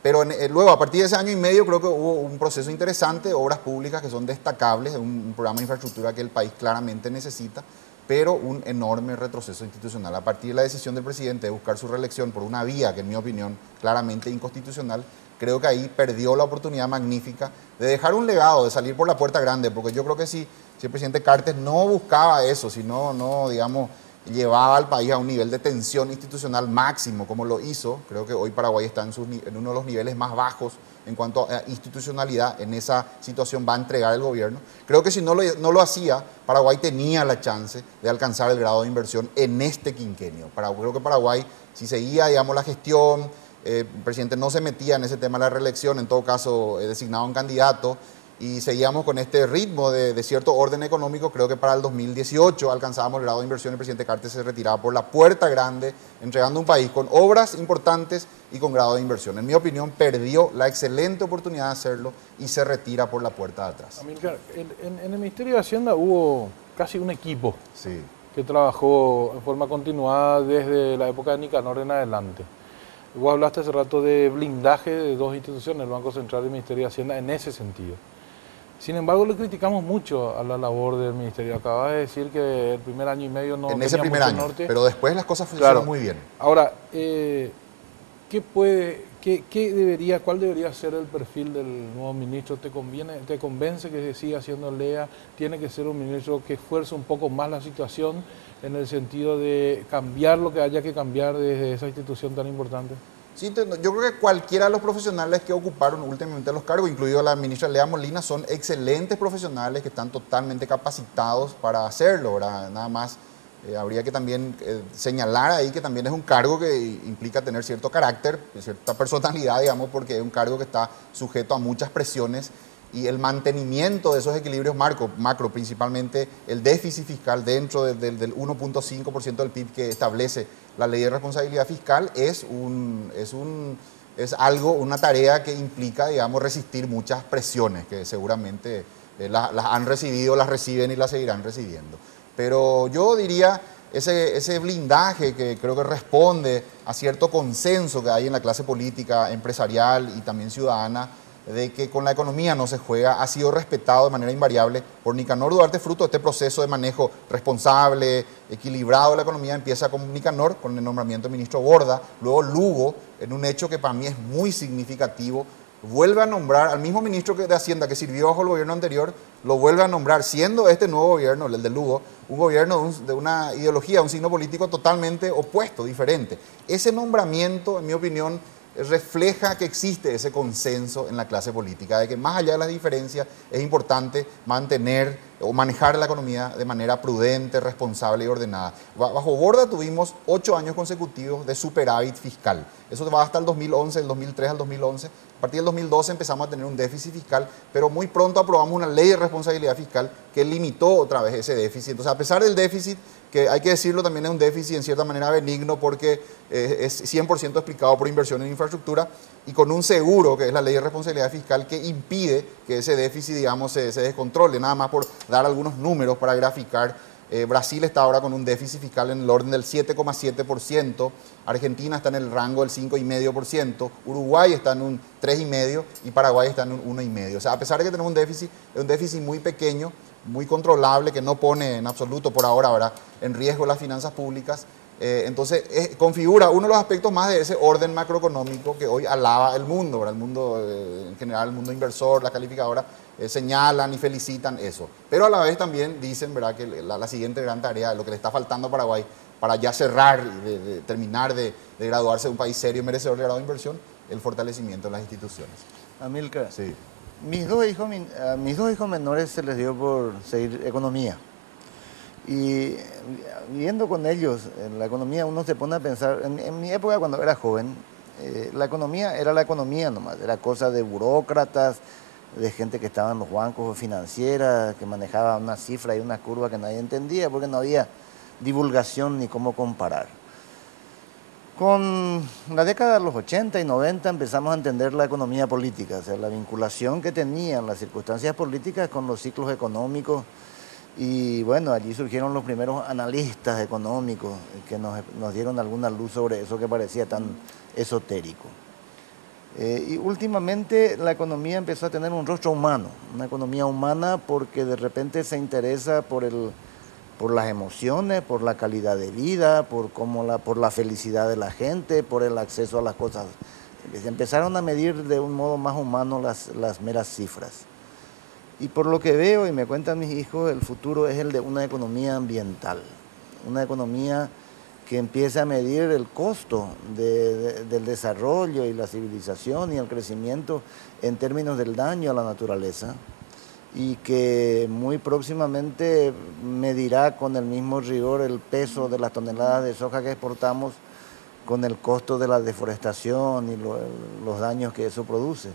Pero luego, a partir de ese 1 año y medio, creo que hubo un proceso interesante, obras públicas que son destacables, un programa de infraestructura que el país claramente necesita, pero un enorme retroceso institucional. A partir de la decisión del presidente de buscar su reelección por una vía que en mi opinión claramente inconstitucional, creo que ahí perdió la oportunidad magnífica de dejar un legado, de salir por la puerta grande, porque yo creo que si el presidente Cartes no buscaba eso, si no, digamos, llevaba al país a un nivel de tensión institucional máximo, como lo hizo, creo que hoy Paraguay está en uno de los niveles más bajos en cuanto a institucionalidad, en esa situación va a entregar el gobierno. Creo que si no lo hacía, Paraguay tenía la chance de alcanzar el grado de inversión en este quinquenio. Creo que Paraguay, si seguía, digamos, la gestión, el presidente no se metía en ese tema de la reelección, en todo caso designaba un candidato, y seguíamos con este ritmo de cierto orden económico, creo que para el 2018 alcanzábamos el grado de inversión, el presidente Cartes se retiraba por la puerta grande, entregando un país con obras importantes y con grado de inversión. En mi opinión, perdió la excelente oportunidad de hacerlo y se retira por la puerta de atrás. Amílcar, en el Ministerio de Hacienda hubo casi un equipo sí, que trabajó en forma continuada desde la época de Nicanor en adelante. Vos hablaste hace rato de blindaje de 2 instituciones, el Banco Central y el Ministerio de Hacienda, en ese sentido. Sin embargo, le criticamos mucho a la labor del Ministerio. Acabas de decir que el primer año y medio no en tenía ese primer mucho año, norte. pero después las cosas funcionaron muy bien. Ahora, ¿cuál debería ser el perfil del nuevo ministro? ¿Te convence que se siga haciendo LEA? ¿Tiene que ser un ministro que esfuerce un poco más la situación en el sentido de cambiar lo que haya que cambiar desde esa institución tan importante? Sí, yo creo que cualquiera de los profesionales que ocuparon últimamente los cargos, incluido la ministra Lea Molina, son excelentes profesionales que están totalmente capacitados para hacerlo, ¿verdad? Nada más habría que también señalar ahí que también es un cargo que implica tener cierto carácter, cierta personalidad, digamos, porque es un cargo que está sujeto a muchas presiones y el mantenimiento de esos equilibrios macro, principalmente el déficit fiscal dentro del 1.5% del PIB que establece la ley de responsabilidad fiscal es una tarea que implica, digamos, resistir muchas presiones que seguramente las han recibido, las reciben y las seguirán recibiendo. Pero yo diría ese blindaje que creo que responde a cierto consenso que hay en la clase política, empresarial y también ciudadana, de que con la economía no se juega, ha sido respetado de manera invariable por Nicanor Duarte, fruto de este proceso de manejo responsable, equilibrado de la economía. Empieza con Nicanor, con el nombramiento del ministro Borda, luego Lugo, en un hecho que para mí es muy significativo, vuelve a nombrar al mismo ministro de Hacienda que sirvió bajo el gobierno anterior, lo vuelve a nombrar, siendo este nuevo gobierno, el de Lugo, un gobierno de una ideología, un signo político totalmente opuesto, diferente. Ese nombramiento, en mi opinión, refleja que existe ese consenso en la clase política, de que más allá de las diferencias es importante mantener o manejar la economía de manera prudente, responsable y ordenada. Bajo Borda tuvimos 8 años consecutivos de superávit fiscal. Eso va hasta el 2011, del 2003 al 2011, A partir del 2012 empezamos a tener un déficit fiscal, pero muy pronto aprobamos una ley de responsabilidad fiscal que limitó otra vez ese déficit. Entonces, a pesar del déficit, que hay que decirlo, también es un déficit en cierta manera benigno porque es 100% explicado por inversión en infraestructura y con un seguro, que es la ley de responsabilidad fiscal, que impide que ese déficit, digamos, se descontrole. Nada más por dar algunos números para graficar. Brasil está ahora con un déficit fiscal en el orden del 7,7%, Argentina está en el rango del 5,5%, Uruguay está en un 3,5% y Paraguay está en un 1,5%. O sea, a pesar de que tenemos un déficit, es un déficit muy pequeño, muy controlable, que no pone en absoluto por ahora, ¿verdad?, en riesgo las finanzas públicas. Entonces, configura uno de los aspectos más de ese orden macroeconómico que hoy alaba el mundo, ¿verdad? El mundo en general, el mundo inversor, la calificadora, señalan y felicitan eso. Pero a la vez también dicen, ¿verdad?, que la siguiente gran tarea, lo que le está faltando a Paraguay para ya cerrar y de terminar de graduarse de un país serio y merecedor de grado de inversión, el fortalecimiento de las instituciones. Amílcar, Sí. a mis dos hijos menores se les dio por seguir economía. Y viviendo con ellos en la economía, uno se pone a pensar, en mi época cuando era joven, la economía era la economía nomás, era cosa de burócratas, de gente que estaba en los bancos o financieras, que manejaba una cifra y una curva que nadie entendía porque no había divulgación ni cómo comparar. Con la década de los 80 y 90 empezamos a entender la economía política, o sea, la vinculación que tenían las circunstancias políticas con los ciclos económicos. Y bueno, allí surgieron los primeros analistas económicos que nos dieron alguna luz sobre eso que parecía tan esotérico. Y últimamente la economía empezó a tener un rostro humano, una economía humana porque de repente se interesa por las emociones, por la calidad de vida, por la felicidad de la gente, por el acceso a las cosas. Se empezaron a medir de un modo más humano las meras cifras. Y por lo que veo y me cuentan mis hijos, el futuro es el de una economía ambiental, una economía que empiece a medir el costo del desarrollo y la civilización y el crecimiento en términos del daño a la naturaleza y que muy próximamente medirá con el mismo rigor el peso de las toneladas de soja que exportamos con el costo de la deforestación y los daños que eso produce.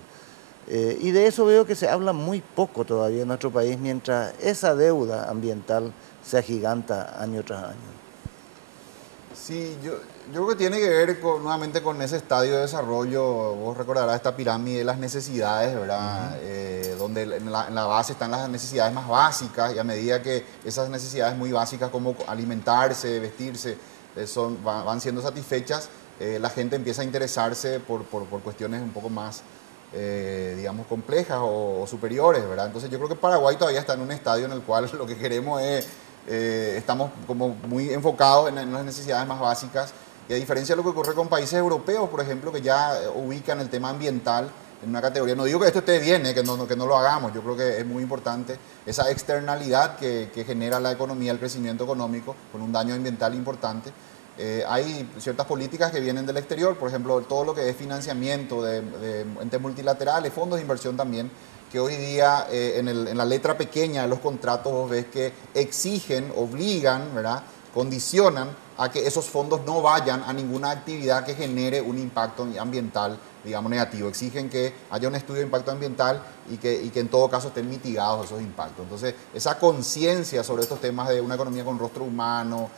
Y de eso veo que se habla muy poco todavía en nuestro país, mientras esa deuda ambiental se agiganta año tras año. Sí, yo creo que tiene que ver nuevamente con ese estadio de desarrollo. Vos recordarás esta pirámide de las necesidades, ¿verdad? Donde en la base están las necesidades más básicas y a medida que esas necesidades muy básicas como alimentarse, vestirse, van siendo satisfechas, la gente empieza a interesarse por cuestiones un poco más, digamos, complejas o superiores, ¿verdad? Entonces yo creo que Paraguay todavía está en un estadio en el cual lo que queremos es, estamos como muy enfocados en las necesidades más básicas y a diferencia de lo que ocurre con países europeos, por ejemplo, que ya ubican el tema ambiental en una categoría. No digo que esto esté bien, que no lo hagamos, yo creo que es muy importante esa externalidad que genera la economía, el crecimiento económico con un daño ambiental importante. Hay ciertas políticas que vienen del exterior, por ejemplo, todo lo que es financiamiento de entes multilaterales, fondos de inversión también, que hoy día en la letra pequeña de los contratos vos ves que exigen, obligan, ¿verdad?, condicionan a que esos fondos no vayan a ninguna actividad que genere un impacto ambiental, digamos, negativo. Exigen que haya un estudio de impacto ambiental y que en todo caso estén mitigados esos impactos. Entonces, esa conciencia sobre estos temas de una economía con rostro humano,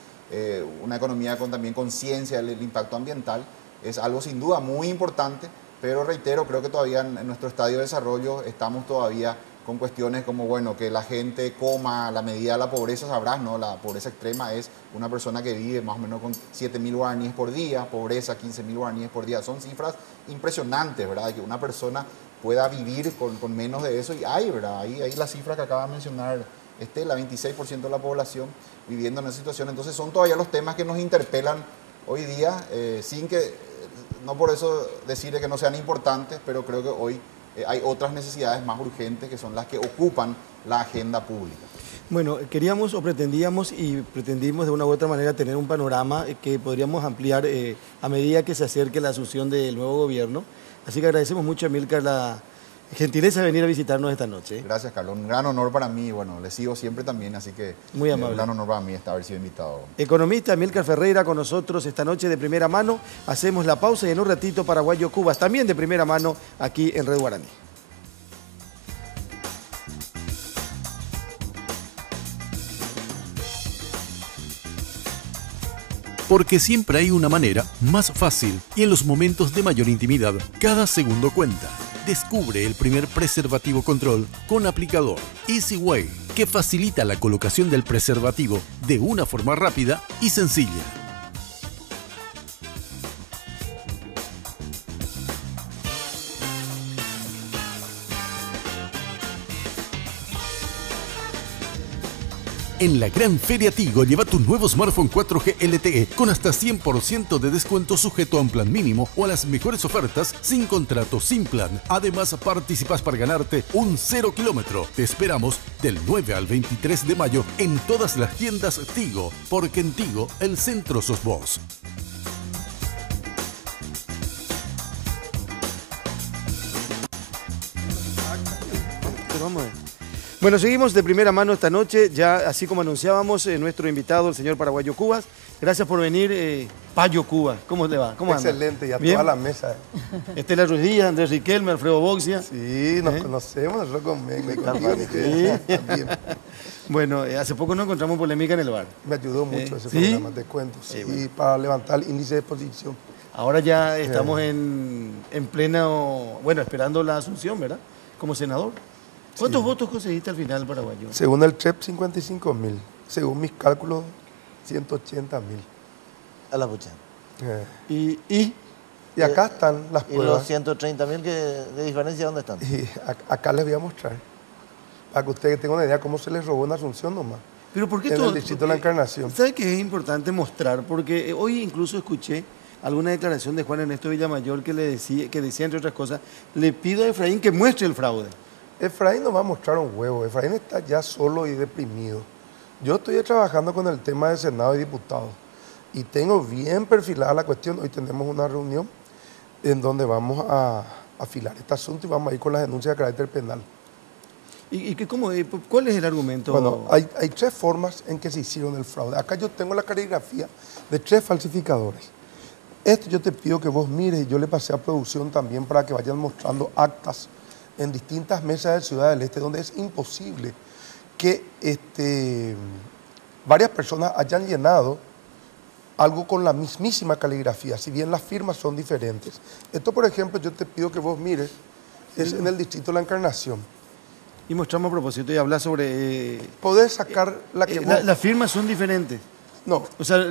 una economía con también conciencia del impacto ambiental, es algo sin duda muy importante, pero reitero, creo que todavía en nuestro estadio de desarrollo estamos todavía con cuestiones como, bueno, que la gente coma a la medida de la pobreza, sabrás, ¿no? La pobreza extrema es una persona que vive más o menos con 7.000 guaraníes por día, pobreza 15.000 guaraníes por día. Son cifras impresionantes, ¿verdad? Que una persona pueda vivir con menos de eso y hay, ¿verdad? Hay la cifra que acaba de mencionar Estela, 26% de la población viviendo en esa situación. Entonces son todavía los temas que nos interpelan hoy día, sin que, no por eso decir que no sean importantes, pero creo que hoy hay otras necesidades más urgentes que son las que ocupan la agenda pública. Bueno, queríamos o pretendimos de una u otra manera tener un panorama que podríamos ampliar a medida que se acerque la asunción del nuevo gobierno. Así que agradecemos mucho a Amílcar Gentileza de venir a visitarnos esta noche. Gracias, Carlos. Un gran honor para mí. Bueno, le sigo siempre también, así que Muy amable. un gran honor para mí haber sido invitado. Economista Amílcar Ferreira con nosotros esta noche de primera mano. Hacemos la pausa y en un ratito Paraguayo Cubas, también de primera mano aquí en Red Guaraní. Porque siempre hay una manera más fácil y en los momentos de mayor intimidad, cada segundo cuenta. Descubre el primer preservativo control con aplicador Easy Way, que facilita la colocación del preservativo de una forma rápida y sencilla. En la Gran Feria Tigo lleva tu nuevo smartphone 4G LTE con hasta 100% de descuento sujeto a un plan mínimo o a las mejores ofertas sin contrato, sin plan. Además, participas para ganarte un 0 kilómetro. Te esperamos del 9 al 23 de mayo en todas las tiendas Tigo, porque en Tigo el centro sos vos. Pero vamos a ver. Bueno, seguimos de primera mano esta noche, ya así como anunciábamos, nuestro invitado, el señor Paraguayo Cubas. Gracias por venir, Payo Cubas. ¿Cómo le va? ¿Cómo anda? Excelente, y a ¿Bien? toda la mesa. Estela Ruiz Díaz, Andrés Riquelme, Alfredo Boxia. Sí, nos conocemos, nosotros con Meg, también. Bueno, hace poco nos encontramos polémica en el bar. Me ayudó mucho ese ¿Sí? programa, te cuento. Sí, bueno. para levantar el índice de exposición. Ahora ya estamos en plena, bueno, esperando la asunción, ¿verdad? Como senador. ¿Cuántos votos conseguiste al final, Paraguayo? Según el CHEP, 55.000. Según mis cálculos, 180.000. A la pucha. Y acá están las ¿Y los pruebas. 130.000 de diferencia dónde están? Y acá les voy a mostrar. Para que ustedes tengan una idea cómo se les robó en Asunción nomás. Pero ¿por qué En todo? el distrito de la Encarnación. ¿Sabe que es importante mostrar? Porque hoy incluso escuché alguna declaración de Juan Ernesto Villamayor que decía, entre otras cosas, le pido a Efraín que muestre el fraude. Efraín no va a mostrar un huevo, Efraín está ya solo y deprimido. Yo estoy trabajando con el tema de Senado y diputados y tengo bien perfilada la cuestión. Hoy tenemos una reunión en donde vamos a afilar este asunto y vamos a ir con las denuncias de carácter penal. ¿Cuál es el argumento? Bueno, hay tres formas en que se hicieron el fraude. Acá yo tengo la caligrafía de tres falsificadores. Esto yo te pido que vos mires y yo le pasé a producción también para que vayan mostrando actas en distintas mesas de Ciudad del Este, donde es imposible que varias personas hayan llenado algo con la mismísima caligrafía, si bien las firmas son diferentes. Esto, por ejemplo, yo te pido que vos mires, es en el distrito de la Encarnación. Y mostramos a propósito y habla sobre... Podés sacar la que vos... las firmas son diferentes. No. O sea,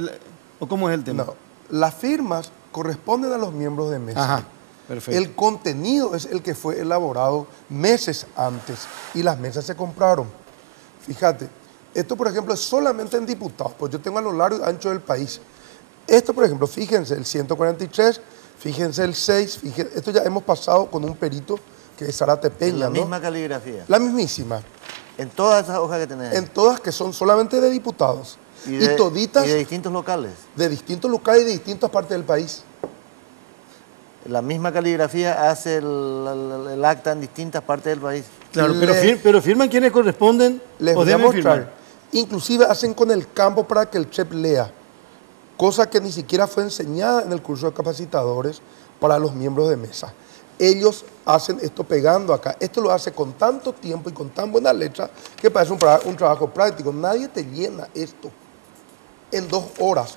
¿o cómo es el tema? No. Las firmas corresponden a los miembros de mesa. Ajá. Perfecto. El contenido es el que fue elaborado meses antes y las mesas se compraron. Fíjate, esto por ejemplo es solamente en diputados, pues yo tengo a lo largo y ancho del país. Esto por ejemplo, fíjense, el 143, fíjense el 6, fíjense, esto ya hemos pasado con un perito que es Zárate Peña, La ¿no? misma caligrafía. La mismísima. En todas esas hojas que tenés ahí. En todas que son solamente de diputados. Y toditas y de distintos locales. de distintos locales y de distintas partes del país. La misma caligrafía hace el acta en distintas partes del país. Claro, pero firman quienes corresponden Les o voy a deben mostrar. firmar. Inclusive hacen con el campo para que el CHEP lea, cosa que ni siquiera fue enseñada en el curso de capacitadores para los miembros de mesa. Ellos hacen esto pegando acá. Esto lo hace con tanto tiempo y con tan buena letra que parece un trabajo práctico. Nadie te llena esto en 2 horas.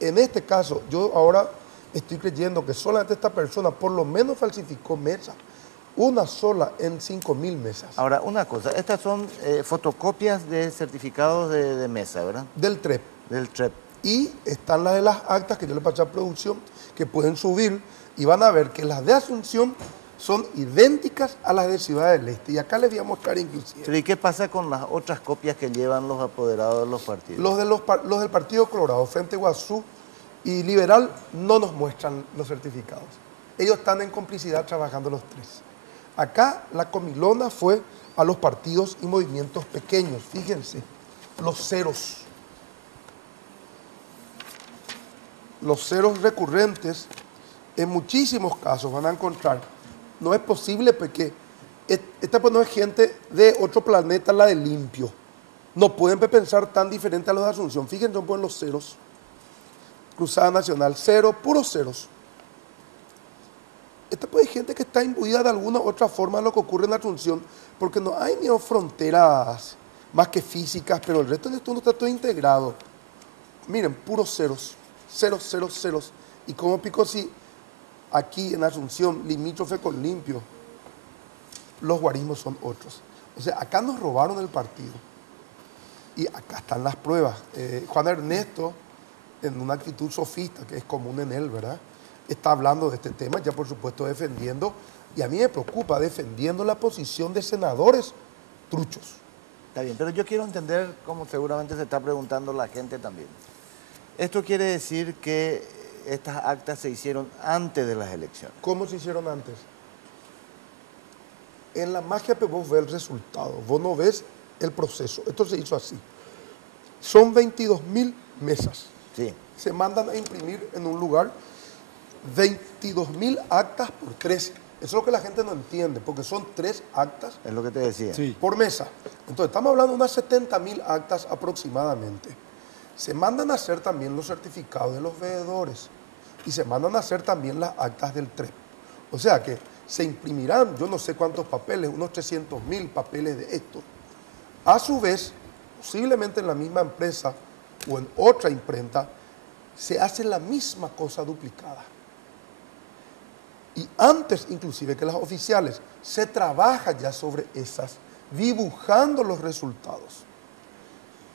En este caso, yo ahora estoy creyendo que solamente esta persona por lo menos falsificó mesas. Una sola en 5.000 mesas. Ahora, una cosa, estas son fotocopias de certificados de mesa, ¿verdad? Del TREP. Del TREP. Y están las de las actas que yo le pasé a producción, que pueden subir y van a ver que las de Asunción son idénticas a las de Ciudad del Este. Y acá les voy a mostrar inclusive. Pero ¿y qué pasa con las otras copias que llevan los apoderados de los partidos? Los del Partido Colorado, Frente Guazú y Liberal, no nos muestran los certificados. Ellos están en complicidad trabajando los tres. Acá la comilona fue a los partidos y movimientos pequeños. Fíjense, los ceros. Los ceros recurrentes, en muchísimos casos van a encontrar. No es posible porque esta pues no es gente de otro planeta, la de limpio. No pueden pensar tan diferente a los de Asunción. Fíjense, ponen los ceros. Cruzada Nacional, cero, puros ceros. Esta pues es gente que está imbuida de alguna otra forma de lo que ocurre en Asunción, porque no hay ni fronteras más que físicas, pero el resto de esto no está todo integrado. Miren, puros ceros, ceros, ceros, ceros. Y como pico si aquí en Asunción, limítrofe con limpio, los guarismos son otros. O sea, acá nos robaron el partido. Y acá están las pruebas. Juan Ernesto, en una actitud sofista, que es común en él, ¿verdad?, está hablando de este tema, ya por supuesto defendiendo, y a mí me preocupa, defendiendo la posición de senadores truchos. Está bien, pero yo quiero entender, como seguramente se está preguntando la gente también. Esto quiere decir que estas actas se hicieron antes de las elecciones. ¿Cómo se hicieron antes? En la magia pues vos ves el resultado, vos no ves el proceso. Esto se hizo así. Son 22.000 mesas. Sí. Se mandan a imprimir en un lugar 22.000 actas por 3. Eso es lo que la gente no entiende, porque son 3 actas Es lo que te decía. Sí. por mesa. Entonces, estamos hablando de unas 70.000 actas aproximadamente. Se mandan a hacer también los certificados de los veedores y se mandan a hacer también las actas del TREP. O sea que se imprimirán, yo no sé cuántos papeles, unos 300.000 papeles de estos. A su vez, posiblemente en la misma empresa o en otra imprenta, se hace la misma cosa duplicada. Y antes inclusive que las oficiales, se trabaja ya sobre esas, dibujando los resultados.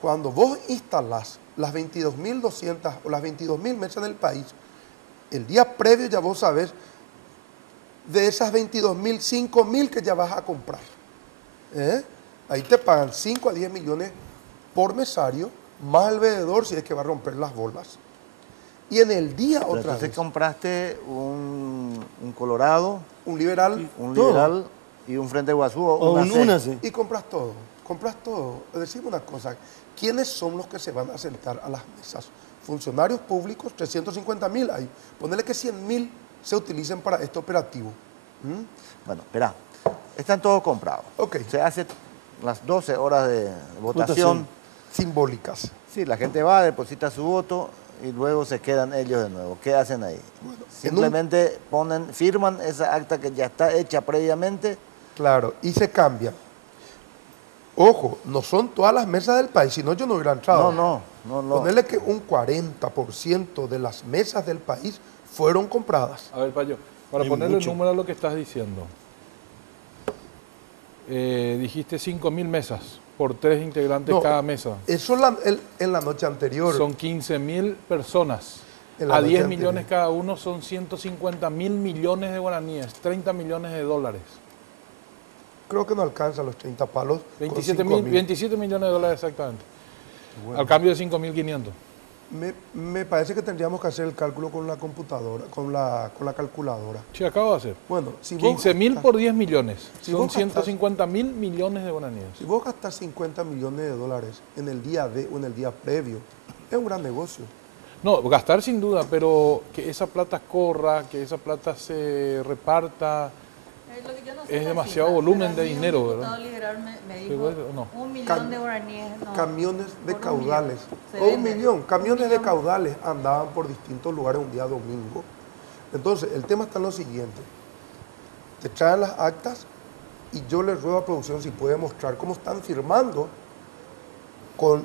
Cuando vos instalás las 22.200 o las 22.000 mesas del país, el día previo ya vos sabés de esas 22.000, 5.000 que ya vas a comprar. Ahí te pagan 5 a 10 millones por mesario, más el veedor si es que va a romper las bolas. Y en el día Pero otra entonces vez, compraste un Colorado, un liberal, un Todo. Liberal y un Frente Guazú O una C. una sí. y compras todo, compras todo. Decime una cosa, ¿quiénes son los que se van a sentar a las mesas? Funcionarios públicos, 350.000 hay. Ponele que 100.000 se utilicen para este operativo. Bueno, espera, están todos comprados. Ok. Se hace las 12 horas de votación. Simbólicas. Sí, la gente va, deposita su voto y luego se quedan ellos de nuevo. ¿Qué hacen ahí? Simplemente firman esa acta que ya está hecha previamente. Claro, y se cambia. Ojo, no son todas las mesas del país, si no yo no hubiera entrado. No. Ponerle que un 40% de las mesas del país fueron compradas. A ver, Payo, para Hay ponerle mucho. el número a lo que estás diciendo. Dijiste 5.000 mesas por 3 integrantes No, cada mesa. Eso en la noche anterior. Son 15.000 personas. En la A noche 10 anterior. millones cada uno son 150.000 millones de guaraníes, 30 millones de dólares. Creo que no alcanza los 30 palos. con 27 millones de dólares exactamente. Bueno. Al cambio de 5.500. Me parece que tendríamos que hacer el cálculo con la computadora, con la calculadora. Sí, acabo de hacer. Bueno, si vos 15.000 gastás- por 10 millones. Si Son vos gastás- 150.000 millones de guaraníes. Si vos gastas 50 millones de dólares en el día D o en el día previo, es un gran negocio. No, gastar sin duda, pero que esa plata corra, que esa plata se reparta. Lo que yo no sé Es la demasiado cifra, volumen pero a de mí dinero, un ¿verdad? diputado liberal me Sí, dijo bueno, no. 1 millón Cam- de guaraníes. No, Camiones de por un caudales. millón. Se O un vende. millón. Camiones Un de millón. caudales andaban por distintos lugares un día domingo. Entonces, el tema está en lo siguiente. Te traen las actas y yo les ruego a producción si puede mostrar cómo están firmando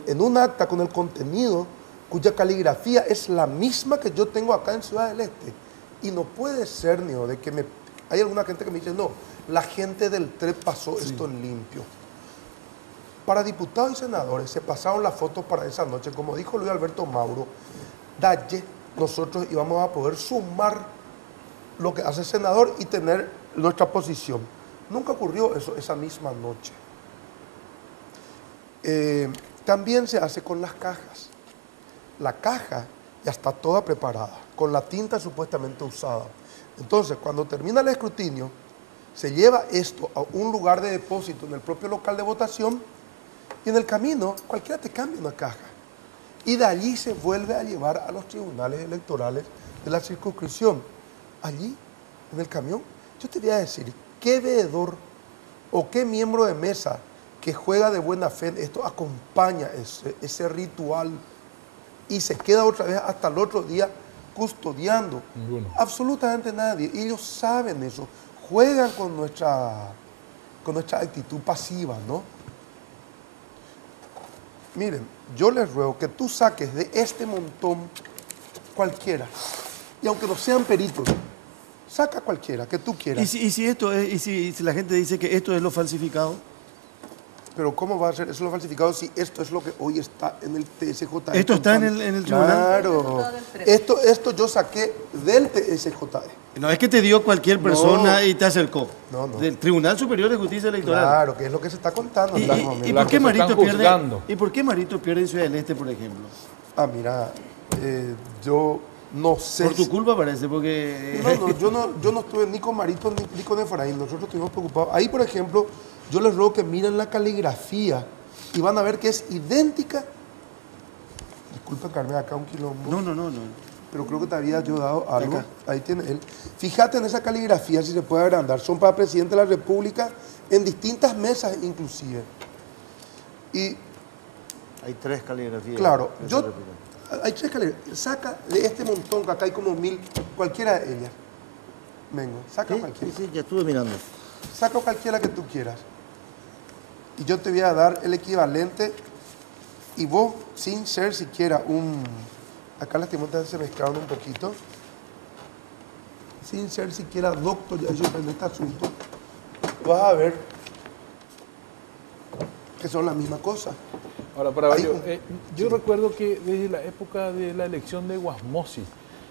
en un acta con el contenido cuya caligrafía es la misma que yo tengo acá en Ciudad del Este. Y no puede ser, Nio, de que hay alguna gente que me dice, no, la gente del TREP pasó esto en limpio. Para diputados y senadores se pasaron las fotos para esa noche. Como dijo Luis Alberto Mauro, dalle, nosotros íbamos a poder sumar lo que hace el senador y tener nuestra posición. Nunca ocurrió eso esa misma noche. También se hace con las cajas. La caja ya está toda preparada, con la tinta supuestamente usada. Entonces, cuando termina el escrutinio, se lleva esto a un lugar de depósito en el propio local de votación y en el camino cualquiera te cambia una caja. Y de allí se vuelve a llevar a los tribunales electorales de la circunscripción. Allí, en el camión, yo te voy a decir, ¿qué veedor ¿O qué miembro de mesa que juega de buena fe, esto acompaña ese ritual y se queda otra vez hasta el otro día custodiando? Ninguno. Absolutamente nadie. Ellos saben eso. Juegan con nuestra actitud pasiva, ¿no? Miren, yo les ruego que tú saques de este montón cualquiera. Y aunque no sean peritos, saca cualquiera que tú quieras. ¿Y si la gente dice que esto es lo falsificado? Pero ¿cómo va a ser eso lo falsificado si esto es lo que hoy está en el TSJE? ¿Esto está en el tribunal? Claro. Esto yo saqué del TSJE. No es que te dio cualquier persona y te acercó. No, no. Del Tribunal Superior de Justicia Electoral. Claro, que es lo que se está contando en este momento. ¿Y La por que qué se están juzgando. Marito pierde en Ciudad del Este, por ejemplo? Ah, mira, yo no sé. Por tu culpa parece, porque... yo no estuve ni con Marito ni con Efraín. Nosotros estuvimos preocupados. Ahí, por ejemplo, yo les ruego que miren la caligrafía y van a ver que es idéntica. Disculpa, Carmen, acá un quilombo. No. Pero creo que te había yo dado algo. Acá. Ahí tiene él. Fíjate en esa caligrafía, si se puede agrandar. Son para presidente de la República en distintas mesas inclusive. Y Hay 3 caligrafías. claro, que se yo... repiten. Hay 3 caligrafías. Saca de este montón, que acá hay como 1000, cualquiera de ellas. Vengo, saca Sí, cualquiera. sí, ya estuve mirando. Saca cualquiera que tú quieras. Y yo te voy a dar el equivalente. Y vos, sin ser siquiera un... Acá las timotas se mezclaron un poquito. Sin ser siquiera doctor ya en este asunto, vas a ver que son la misma cosa. Ahora, para Hay yo, un- yo recuerdo que desde la época de la elección de Guasmosi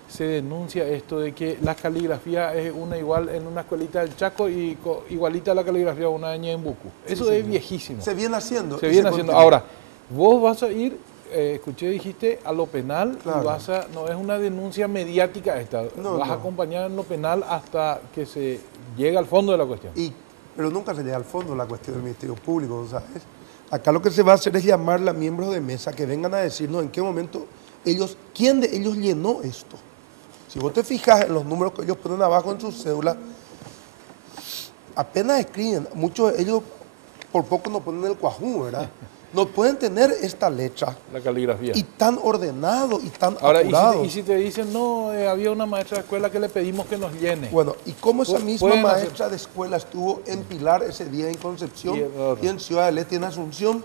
se denuncia esto de que la caligrafía es una igual en una escuelita del Chaco y igualita a la caligrafía de una aña en Bucu. Eso es viejísimo. Se viene haciendo. Se y viene haciendo. continúa. Ahora, vos vas a ir, escuché, dijiste, a lo penal Claro. y vas a, no es una denuncia mediática esta, No, vas a no. acompañar en lo penal hasta que se llegue al fondo de la cuestión. Pero nunca se llega al fondo la cuestión del Ministerio Público, ¿sabes? Acá lo que se va a hacer es llamarle a miembros de mesa que vengan a decirnos en qué momento quién de ellos llenó esto. Si vos te fijas en los números que ellos ponen abajo en sus cédulas, apenas escriben, muchos de ellos por poco no ponen el cuajú, ¿verdad? No pueden tener esta letra La caligrafía. y tan ordenado y tan Ahora, apurado. y si te dicen, no, había una maestra de escuela que le pedimos que nos llene. Bueno, ¿y cómo esa misma Pueden hacer- maestra de escuela estuvo en Pilar ese día en Concepción Y en otro. y en Ciudad del Este en Asunción?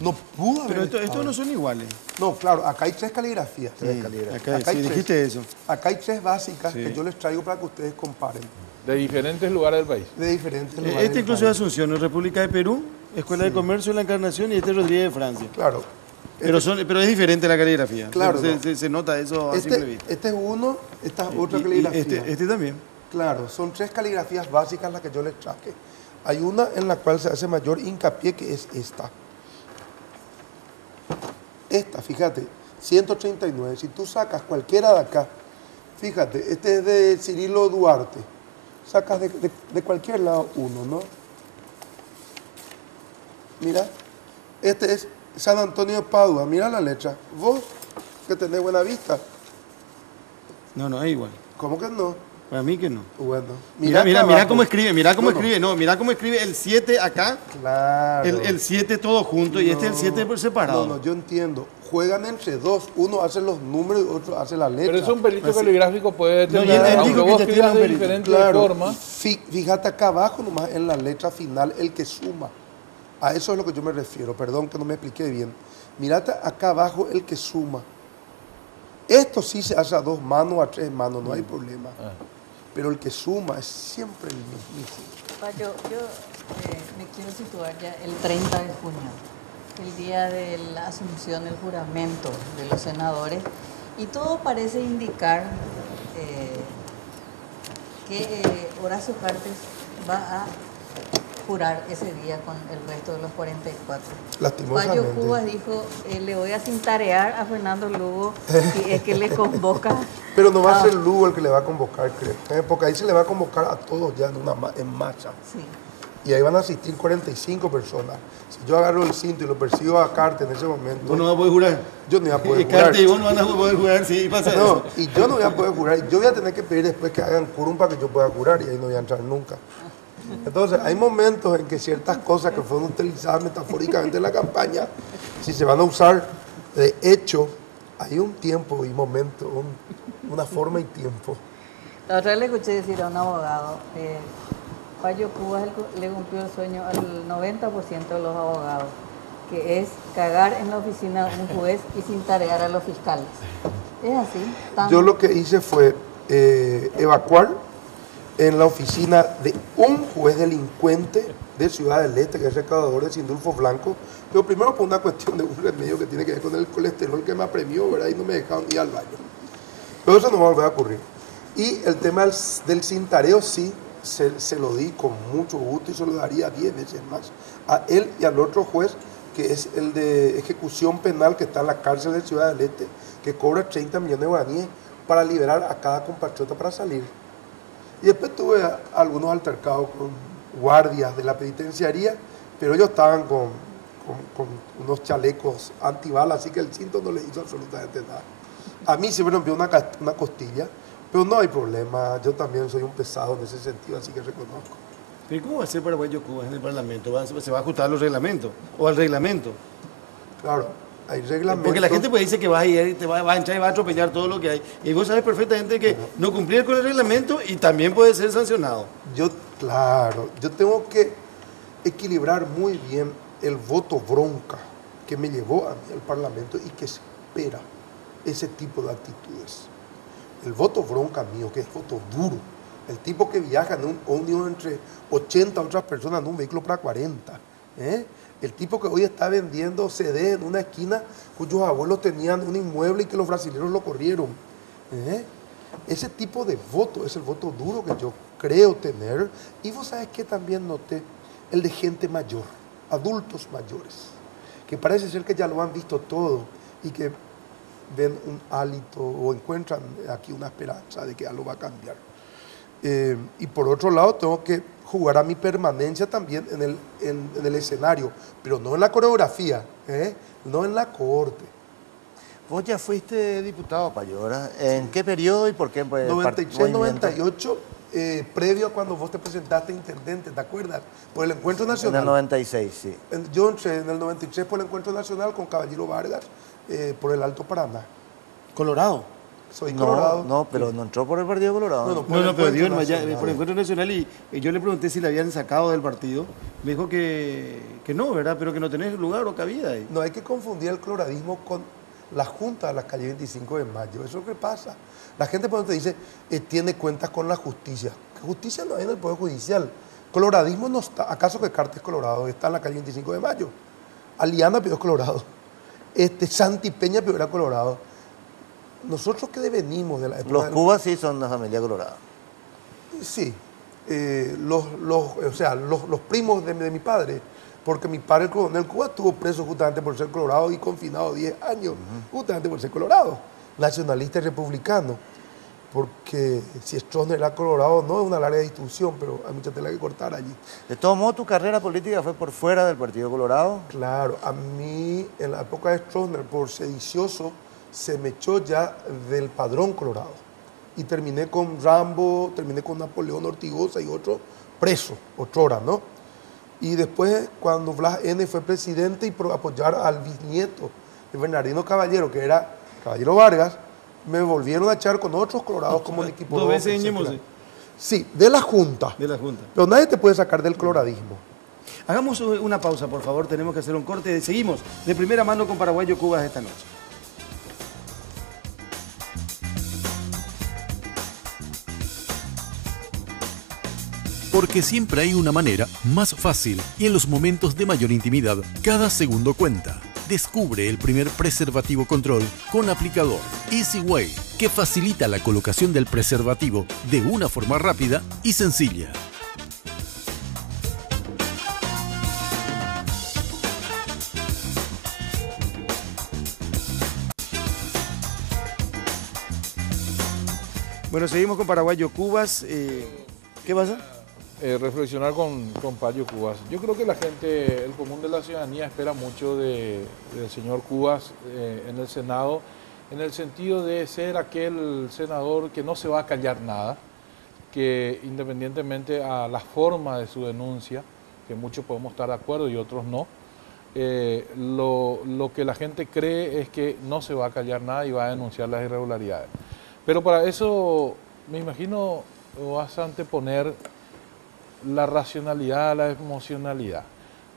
No pudo haber Pero estos estado. no son iguales. No, claro, acá hay 3 caligrafías. Acá, Acá hay sí, tres. dijiste eso. Acá hay 3 básicas Sí. que yo les traigo para que ustedes comparen De diferentes lugares del país. de diferentes lugares. Este del incluso es país. Asunción, en República de Perú, Escuela de Comercio de la Encarnación y este Rodríguez de Francia. Claro. Pero es diferente la caligrafía. Claro, Se, no. se nota eso a simple vista. Este es uno, esta es otra Y caligrafía. este también. Claro, son 3 caligrafías básicas las que yo les traje. Hay una en la cual se hace mayor hincapié, que es esta. Esta, fíjate, 139. Si tú sacas cualquiera de acá, fíjate, este es de Cirilo Duarte. Sacas de cualquier lado uno, ¿no? Mira, este es San Antonio de Padua. Mira la letra. Vos, que tenés buena vista. No, es igual. ¿Cómo que no? Para mí que no. Bueno, Mira acá abajo. cómo escribe, mira cómo No, no. escribe. No, mira cómo escribe el 7 acá, Claro. el 7 todo junto y este el 7 por separado. No, yo entiendo. Juegan entre dos. Uno hace los números y otro hace la letra. Pero eso un pelito caligráfico puede No, tener, y él aunque dijo que vos ya tiene escribas un de pelito. diferente Claro. forma. Fíjate acá abajo nomás en la letra final el que suma. A eso es lo que yo me refiero. Perdón que no me expliqué bien. Mirate acá abajo el que suma. Esto sí se hace a 2 manos o a 3 manos, no hay problema. Pero el que suma es siempre el mismísimo. Yo me quiero situar ya el 30 de junio, el día de la asunción del juramento de los senadores, y todo parece indicar que Horacio Cartes va a jurar ese día con el resto de los 44. Lastimosamente. Payo Cubas dijo, le voy a cintarear a Fernando Lugo si es que le convoca. Pero no va a Ah. ser Lugo el que le va a convocar, creo. Porque ahí se le va a convocar a todos ya en marcha. Sí. Y ahí van a asistir 45 personas. Si yo agarro el cinto y lo persigo a Cartes en ese momento, Vos no vas a poder jurar. yo no voy a poder Carte jurar. y vos no van a poder jurar si pasa No, eso. y yo no voy a poder jurar. Yo voy a tener que pedir después que hagan quórum para que yo pueda jurar y ahí no voy a entrar nunca. Entonces, hay momentos en que ciertas cosas que fueron utilizadas metafóricamente en la campaña, si se van a usar de hecho, hay un tiempo y momento, una forma y tiempo. La otra vez le escuché decir a un abogado, Payo Cubas le cumplió el sueño al 90% de los abogados, que es cagar en la oficina de un juez y sin tarear a los fiscales. ¿Es así? Yo lo que hice fue evacuar en la oficina de un juez delincuente de Ciudad del Este, que es recaudador de Sindulfo Blanco, pero primero por una cuestión de un remedio que tiene que ver con el colesterol que me apremió, ¿verdad? Y no me dejaron ir al baño. Pero eso no va a volver a ocurrir. Y el tema del cintareo sí, se lo di con mucho gusto y se lo daría 10 veces más a él y al otro juez, que es el de ejecución penal, que está en la cárcel de Ciudad del Este, que cobra 30 millones de guaraníes para liberar a cada compatriota para salir. Y después tuve algunos altercados con guardias de la penitenciaría, pero ellos estaban con unos chalecos antibalas, así que el cinto no les hizo absolutamente nada. A mí se me rompió una costilla, pero no hay problema, yo también soy un pesado en ese sentido, así que reconozco. ¿Pero cómo va a ser Paraguayo Cubas en el Parlamento? ¿Se va a ajustar a los reglamentos o al reglamento? Claro, hay reglamentos. Porque la gente pues dice que vas a ir, te vas a entrar y vas a atropellar todo lo que hay. Y vos sabes perfectamente que no cumplir con el reglamento y también puede ser sancionado. Claro, yo tengo que equilibrar muy bien el voto bronca que me llevó a mí al Parlamento y que espera ese tipo de actitudes. El voto bronca mío, que es voto duro, el tipo que viaja en un ómnibus entre 80 otras personas en un vehículo para 40, el tipo que hoy está vendiendo CD en una esquina cuyos abuelos tenían un inmueble y que los brasileños lo corrieron. Ese tipo de voto es el voto duro que yo creo tener. Y vos sabes que también noté el de gente mayor, adultos mayores, que parece ser que ya lo han visto todo y que ven un hálito o encuentran aquí una esperanza de que algo va a cambiar. Y por otro lado tengo que jugar a mi permanencia también en el escenario, pero no en la coreografía, no en la corte. Vos ya fuiste diputado, Payo, ¿verdad? ¿En qué periodo y por qué? 96, 98, previo a cuando vos te presentaste intendente, ¿te acuerdas? Por el Encuentro Nacional. En el 96, sí. Yo entré en el 93 por el Encuentro Nacional con Caballero Vargas, por el Alto Paraná. ¿Colorado? Soy colorado. No, pero no entró por el Partido Colorado. No, pero dio por el Encuentro Nacional y yo le pregunté si le habían sacado del partido. Me dijo que no, ¿verdad? Pero que no tenés lugar o cabida ahí. No hay que confundir el coloradismo con la Junta de la calle 25 de Mayo. Eso es lo que pasa. La gente por te dice, tiene cuentas con la justicia. Justicia no hay en el Poder Judicial. Coloradismo no está. ¿Acaso que Cartes Colorado está en la calle 25 de Mayo? Aliana pero es colorado. Santi Peña pero era colorado. Nosotros que devenimos de la época... Los Cubas sí son una familia colorada. Sí. Los primos de mi padre, porque mi padre, el coronel Cuba, estuvo preso justamente por ser colorado y confinado 10 años, justamente por ser colorado, nacionalista y republicano. Porque si Stroessner era colorado, no es una larga discusión, pero hay mucha tela que cortar allí. De todos modos, ¿tu carrera política fue por fuera del Partido Colorado? Claro, a mí en la época de Stroessner, por sedicioso, se me echó ya del padrón colorado. Y terminé con Rambo, terminé con Napoleón Ortigosa y otro preso, otrora, ¿no? Y después, cuando Blas N. fue presidente y por apoyar al bisnieto de Bernardino Caballero, que era Caballero Vargas, me volvieron a echar con otros colorados como el equipo. ¿Dos veces en Ñemose? Sí, de la Junta. De la Junta. Pero nadie te puede sacar del coloradismo. Hagamos una pausa, por favor. Tenemos que hacer un corte. Seguimos de primera mano con Paraguayo Cubas esta noche. Porque siempre hay una manera más fácil y en los momentos de mayor intimidad, cada segundo cuenta. Descubre el primer preservativo control con aplicador Easy Way, que facilita la colocación del preservativo de una forma rápida y sencilla. Bueno, seguimos con Paraguayo Cubas. ¿Qué pasa? Reflexionar con Payo Cubas. Yo creo que la gente, el común de la ciudadanía, espera mucho del señor Cubas en el Senado, en el sentido de ser aquel senador que no se va a callar nada, que independientemente a la forma de su denuncia, que muchos podemos estar de acuerdo y otros no, lo que la gente cree es que no se va a callar nada y va a denunciar las irregularidades. Pero para eso, me imagino, vas a anteponer la racionalidad a la emocionalidad.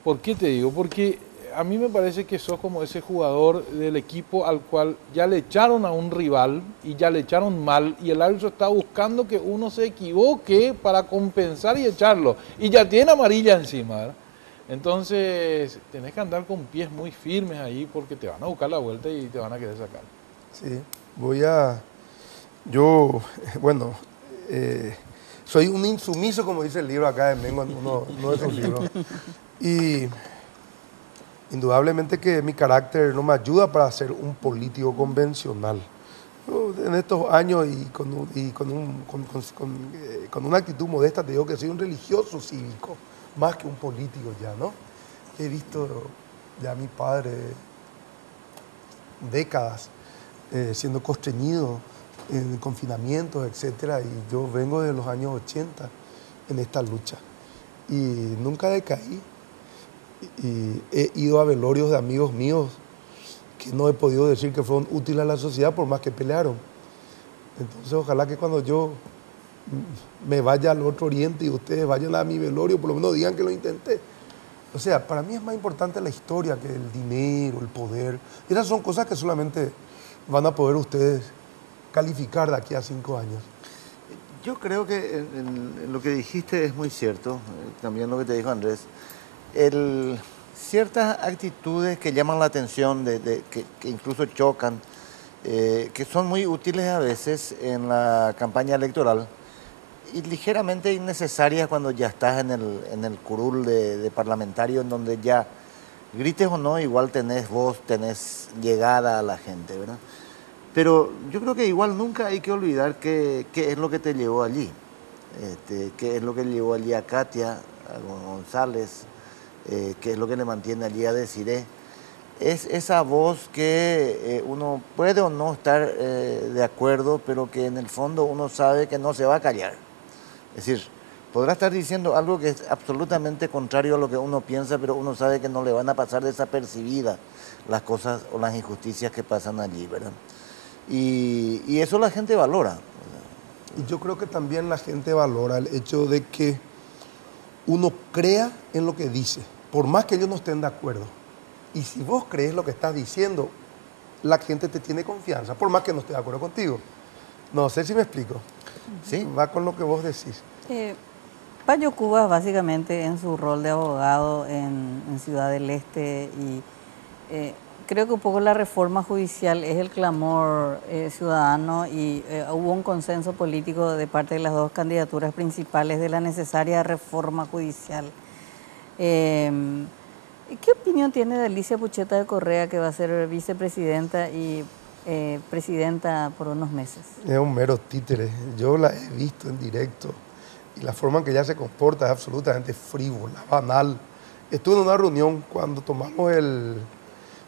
¿Por qué te digo? Porque a mí me parece que sos como ese jugador del equipo al cual ya le echaron a un rival y ya le echaron mal y el árbitro está buscando que uno se equivoque para compensar y echarlo. Y ya tiene amarilla encima, ¿verdad? Entonces, tenés que andar con pies muy firmes ahí porque te van a buscar la vuelta y te van a querer sacar. Sí, yo, bueno, soy un insumiso, como dice el libro acá de Mengo, uno de esos libros. Y indudablemente que mi carácter no me ayuda para ser un político convencional. Yo, en estos años y con una actitud modesta te digo que soy un religioso cívico, más que un político ya, ¿no? He visto ya a mi padre décadas siendo constreñido en confinamientos, etcétera, y yo vengo de los años 80 en esta lucha y nunca decaí. Y he ido a velorios de amigos míos que no he podido decir que fueron útiles a la sociedad por más que pelearon. Entonces ojalá que cuando yo me vaya al otro oriente y ustedes vayan a mi velorio, por lo menos digan que lo intenté. O sea, para mí es más importante la historia que el dinero, el poder. Esas son cosas que solamente van a poder ustedes calificar de aquí a 5 años. Yo creo que en lo que dijiste es muy cierto, también lo que te dijo Andrés. Ciertas actitudes que llaman la atención, que incluso chocan, que son muy útiles a veces en la campaña electoral y ligeramente innecesarias cuando ya estás en el curul de parlamentario, en donde ya, grites o no, igual tenés voz, tenés llegada a la gente, ¿verdad? Pero yo creo que igual nunca hay que olvidar qué es lo que te llevó allí, qué es lo que llevó allí a Katia, a González, qué es lo que le mantiene allí a Desiree. Es esa voz que uno puede o no estar de acuerdo, pero que en el fondo uno sabe que no se va a callar. Es decir, podrá estar diciendo algo que es absolutamente contrario a lo que uno piensa, pero uno sabe que no le van a pasar desapercibidas las cosas o las injusticias que pasan allí, ¿verdad? Y eso la gente valora. Y yo creo que también la gente valora el hecho de que uno crea en lo que dice, por más que ellos no estén de acuerdo. Y si vos crees lo que estás diciendo, la gente te tiene confianza, por más que no esté de acuerdo contigo. No sé si me explico. ¿Sí? Va con lo que vos decís. Payo Cubas, básicamente, en su rol de abogado en Ciudad del Este, y creo que un poco la reforma judicial es el clamor ciudadano y hubo un consenso político de parte de las dos candidaturas principales de la necesaria reforma judicial. ¿Qué opinión tiene de Alicia Pucheta de Correa, que va a ser vicepresidenta y presidenta por unos meses? Es un mero títere. Yo la he visto en directo y la forma en que ella se comporta es absolutamente frívola, banal. Estuve en una reunión cuando tomamos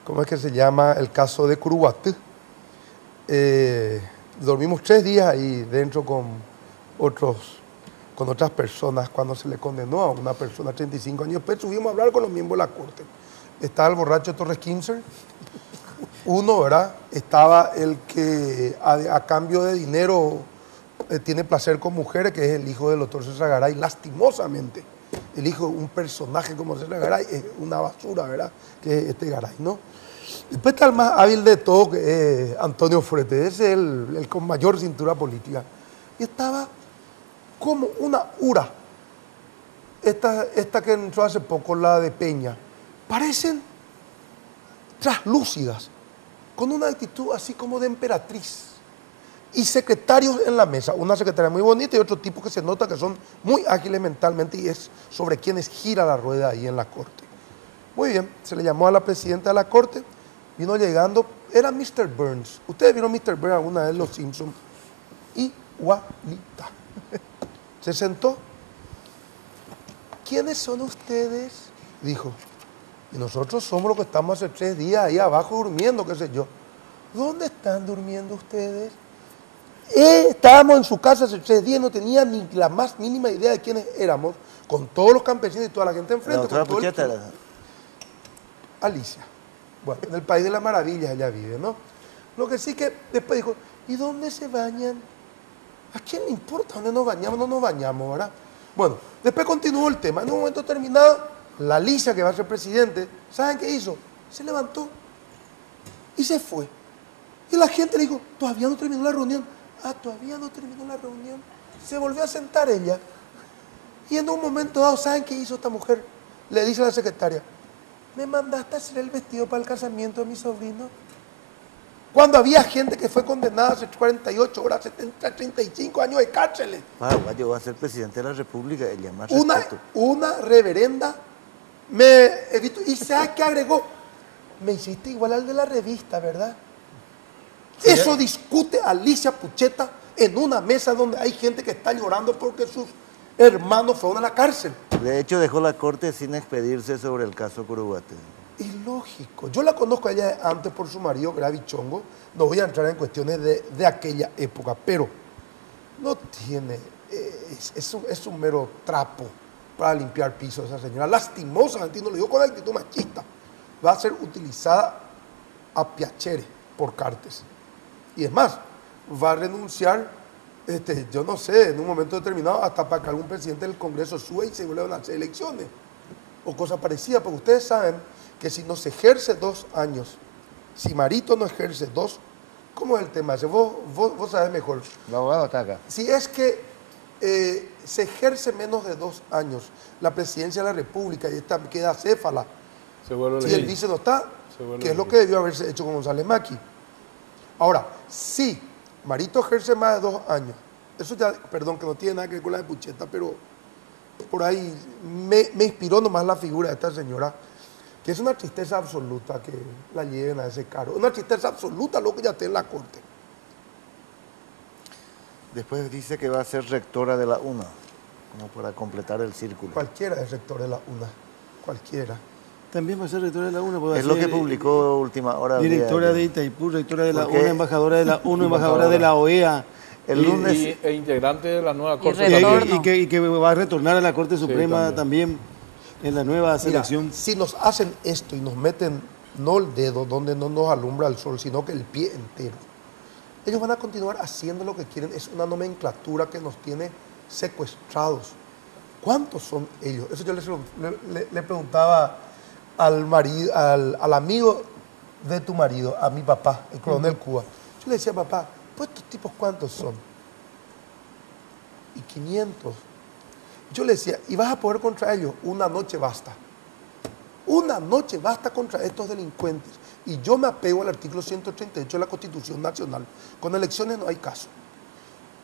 ¿cómo es que se llama? El caso de Curuguatí. Dormimos 3 días ahí dentro con otras personas cuando se le condenó a una persona a 35 años. Después subimos a hablar con los miembros de la corte. Estaba el borracho Torres Kinzer, uno, ¿verdad? Estaba el que a cambio de dinero tiene placer con mujeres, que es el hijo del doctor César Garay, lastimosamente. El hijo de un personaje como César Garay es una basura, ¿verdad? Que es este Garay, ¿no? Después está el más hábil de todo, que es Antonio Frete, ese es el con mayor cintura política. Y estaba como una ura, esta que entró hace poco, la de Peña, parecen traslúcidas, con una actitud así como de emperatriz. Y secretarios en la mesa, una secretaria muy bonita y otro tipo que se nota que son muy ágiles mentalmente y es sobre quienes gira la rueda ahí en la corte. Muy bien, se le llamó a la presidenta de la corte, vino llegando, era Mr. Burns. ¿Ustedes vieron Mr. Burns alguna vez en Los Simpsons? Igualita. Se sentó. ¿Quiénes son ustedes? Dijo. Y nosotros somos los que estamos hace 3 días ahí abajo durmiendo, qué sé yo. ¿Dónde están durmiendo ustedes? Estábamos en su casa hace 3 días, no tenía ni la más mínima idea de quiénes éramos, con todos los campesinos y toda la gente La enfrente. doctora con todo el- Pucheta, Alicia. Bueno, en el país de las maravillas ella vive, ¿no? Lo que sí que después dijo, ¿y dónde se bañan? ¿A quién le importa dónde nos bañamos? No nos bañamos, ¿verdad? Bueno, después continuó el tema. En un momento terminado, la Alicia, que va a ser presidente, ¿saben qué hizo? Se levantó y se fue. Y la gente le dijo, todavía no terminó la reunión. Ah, todavía no terminó la reunión. Se volvió a sentar ella. Y en un momento dado, ¿saben qué hizo esta mujer? Le dice a la secretaria, ¿me mandaste a hacer el vestido para el casamiento de mi sobrino? Cuando había gente que fue condenada hace 48 horas, 70, 35 años de cárcel. yo voy a ser presidente de la República, ella más Una, respeto. una reverenda me he visto. ¿Y sabes qué agregó? Me hiciste igual al de la revista, ¿verdad? Eso discute Alicia Pucheta en una mesa donde hay gente que está llorando porque sus hermanos fueron a la cárcel. De hecho, dejó la corte sin expedirse sobre el caso Curuguate. Ilógico. Yo la conozco a ella antes por su marido, Gravi Chongo. No voy a entrar en cuestiones de aquella época, pero no tiene... es un mero trapo para limpiar pisos esa señora. Lastimosamente, y no lo digo con actitud machista, va a ser utilizada a piacere por Cartes. Y es más, va a renunciar, yo no sé, en un momento determinado, hasta para que algún presidente del Congreso sube y se vuelvan a hacer elecciones. O cosa parecida, porque ustedes saben que si no se ejerce 2 años, si Marito no ejerce 2, ¿cómo es el tema ese? Vos sabés mejor. El abogado está acá. Si es que se ejerce menos de 2 años la presidencia de la República y esta queda céfala, Se vuelve si ley. el vice no está, Se vuelve que es lo ley. que debió haberse hecho con González Maqui. Ahora, si Marito ejerce más de 2 años, eso ya, perdón, que no tiene nada que ver con la de Pucheta, pero por ahí me inspiró nomás la figura de esta señora, que es una tristeza absoluta que la lleven a ese cargo. Una tristeza absoluta lo que ya esté en la corte. Después dice que va a ser rectora de la UNA, como para completar el círculo. Cualquiera es rector de la UNA, cualquiera. También va a ser rectora de la UNA. Es lo que publicó Última Hora. Directora de ayer. Itaipú, rectora de la Porque- UNA, embajadora de la UNA, embajadora de la OEA. El lunes, E integrante de la nueva Corte Y Y, retorno. que va a retornar a la Corte Suprema también en la nueva Mira, selección. si nos hacen esto y nos meten no el dedo donde no nos alumbra el sol, sino que el pie entero, ellos van a continuar haciendo lo que quieren. Es una nomenclatura que nos tiene secuestrados. ¿Cuántos son ellos? Eso yo le preguntaba al marido, al amigo de tu marido, a mi papá, el coronel Cuba. Yo le decía, papá, pues estos tipos ¿cuántos son? Y 500. Yo le decía, ¿y vas a poder contra ellos? Una noche basta. Una noche basta contra estos delincuentes. Y yo me apego al artículo 138 de la Constitución Nacional. Con elecciones no hay caso.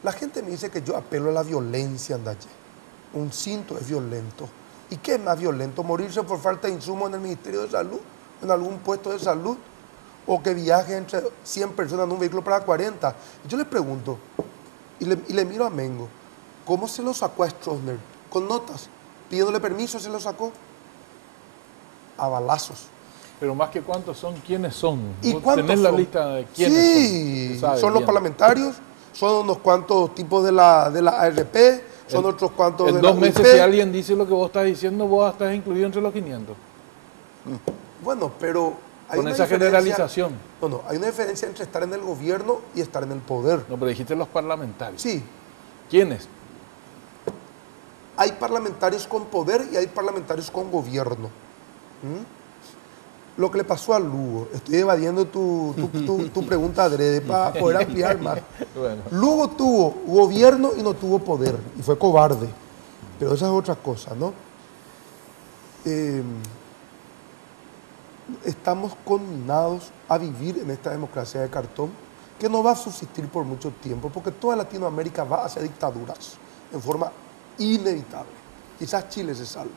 La gente me dice que yo apelo a la violencia, Andaye. Un cinto es violento. ¿Y qué es más violento? ¿Morirse por falta de insumos en el Ministerio de Salud? ¿En algún puesto de salud? ¿O que viaje entre 100 personas en un vehículo para 40? Y yo le pregunto, y le miro a Mengo, ¿cómo se lo sacó a Stroessner? Con notas, pidiéndole permiso, se lo sacó a balazos. Pero más que cuántos son, ¿quiénes son? ¿Y ¿Vos cuántos tenés la son? lista de quiénes Sí, son? Se sabe son los bien. parlamentarios, son unos cuantos tipos de la ARP, son otros cuantos En de 2 la meses, UIP. si alguien dice lo que vos estás diciendo, vos estás incluido entre los 500. Bueno, pero hay Con una esa diferencia- generalización. No, hay una diferencia entre estar en el gobierno y estar en el poder. No, pero dijiste los parlamentarios. Sí, ¿Quiénes? hay parlamentarios con poder y hay parlamentarios con gobierno. Lo que le pasó a Lugo, estoy evadiendo tu pregunta adrede para poder ampliar más. Bueno. Lugo tuvo gobierno y no tuvo poder, y fue cobarde. Pero esa es otra cosa, ¿no? Estamos condenados a vivir en esta democracia de cartón que no va a subsistir por mucho tiempo, porque toda Latinoamérica va hacia dictaduras en forma inevitable. Quizás Chile se salve.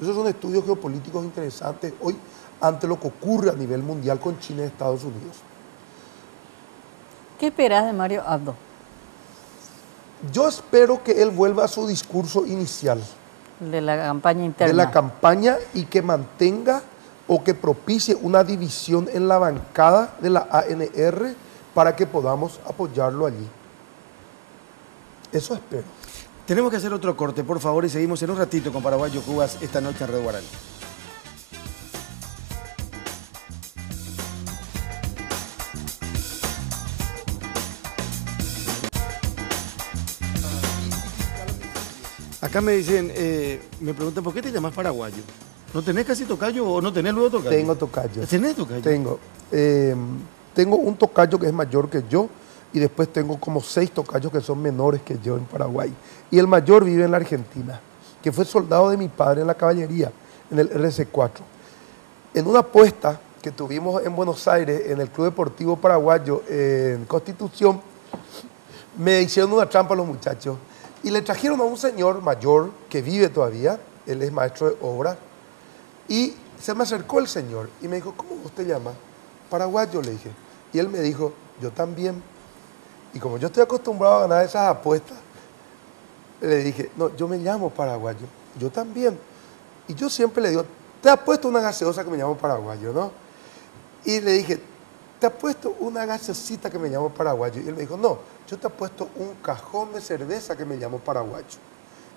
Esos son estudios geopolíticos interesantes hoy ante lo que ocurre a nivel mundial con China y Estados Unidos. ¿Qué esperás de Mario Abdo? Yo espero que él vuelva a su discurso inicial De la campaña interna. de la campaña y que mantenga o que propicie una división en la bancada de la ANR para que podamos apoyarlo allí. Eso espero. Tenemos que hacer otro corte, por favor, y seguimos en un ratito con Paraguayo Cubas esta noche en Red Guaraní. Acá me dicen, me preguntan, ¿por qué te llamas paraguayo? ¿No tenés casi tocayo o no tenés luego tocayo? Tengo tocayo. ¿Tenés tocayo? Tengo un tocayo que es mayor que yo y después tengo como 6 tocayos que son menores que yo en Paraguay. Y el mayor vive en la Argentina, que fue soldado de mi padre en la caballería, en el RC4. En una apuesta que tuvimos en Buenos Aires, en el Club Deportivo Paraguayo, en Constitución, me hicieron una trampa a los muchachos y le trajeron a un señor mayor que vive todavía, él es maestro de obra, y se me acercó el señor y me dijo, ¿cómo vos te llamas? Paraguayo, le dije. Y él me dijo, yo también. Y como yo estoy acostumbrado a ganar esas apuestas, le dije, no, yo me llamo paraguayo, yo también. Y yo siempre le digo, te apuesto una gaseosa que me llamo paraguayo, ¿no? Y le dije, te apuesto una gaseosita que me llamo paraguayo. Y él me dijo, no, yo te apuesto un cajón de cerveza que me llamo paraguayo.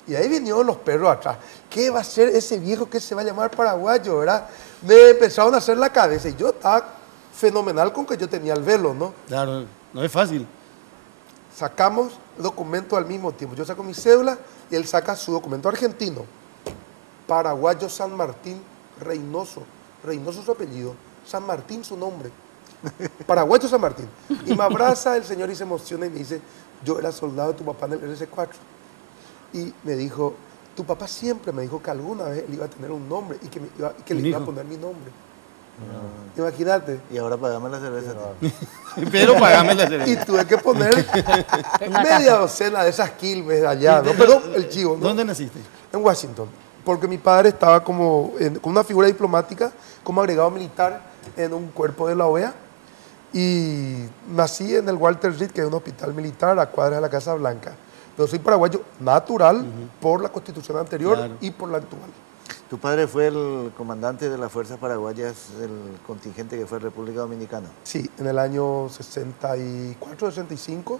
Y ahí vinieron los perros atrás. ¿Qué va a ser ese viejo que se va a llamar paraguayo, verdad? Me empezaron a hacer la cabeza y yo estaba fenomenal con que yo tenía el velo, ¿no? Claro, no es fácil. Sacamos documentos al mismo tiempo. Yo saco mi cédula y él saca su documento argentino. Paraguayo San Martín Reynoso. Reynoso su apellido. San Martín su nombre. Paraguayo San Martín. Y me abraza el señor y se emociona y me dice, yo era soldado de tu papá en el RC4. Y me dijo, tu papá siempre me dijo que alguna vez él iba a tener un nombre y que le iba a poner mi nombre. No. Imagínate. Y ahora pagame la cerveza. Pero pagame la cerveza. Y tuve que poner media docena de esas quilmes allá, ¿no? Pero el chivo, ¿no? ¿Dónde naciste? En Washington. Porque mi padre estaba como con una figura diplomática, como agregado militar en un cuerpo de la OEA. Y nací en el Walter Reed, que es un hospital militar a cuadras de la Casa Blanca. Pero soy paraguayo natural por la constitución anterior y por la actual. Tu padre fue el comandante de las fuerzas paraguayas del contingente que fue República Dominicana. Sí, en el año 64, 65.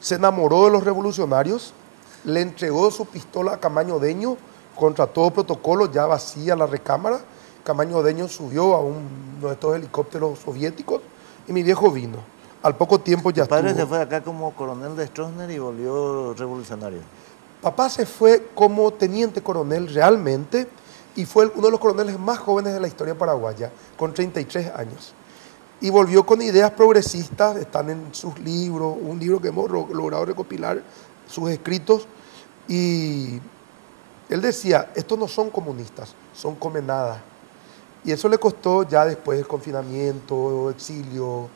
Se enamoró de los revolucionarios, le entregó su pistola a Camaño Deño contra todo protocolo, ya vacía la recámara. Camaño Deño subió a uno de estos helicópteros soviéticos y mi viejo vino. Al poco tiempo ya estuvo. Tu padre se fue acá como coronel de Stroessner y volvió revolucionario. Papá se fue como teniente coronel realmente y fue uno de los coroneles más jóvenes de la historia paraguaya, con 33 años. Y volvió con ideas progresistas, están en sus libros, un libro que hemos logrado recopilar, sus escritos, y él decía, estos no son comunistas, son comenadas. Y eso le costó ya después el confinamiento, exilio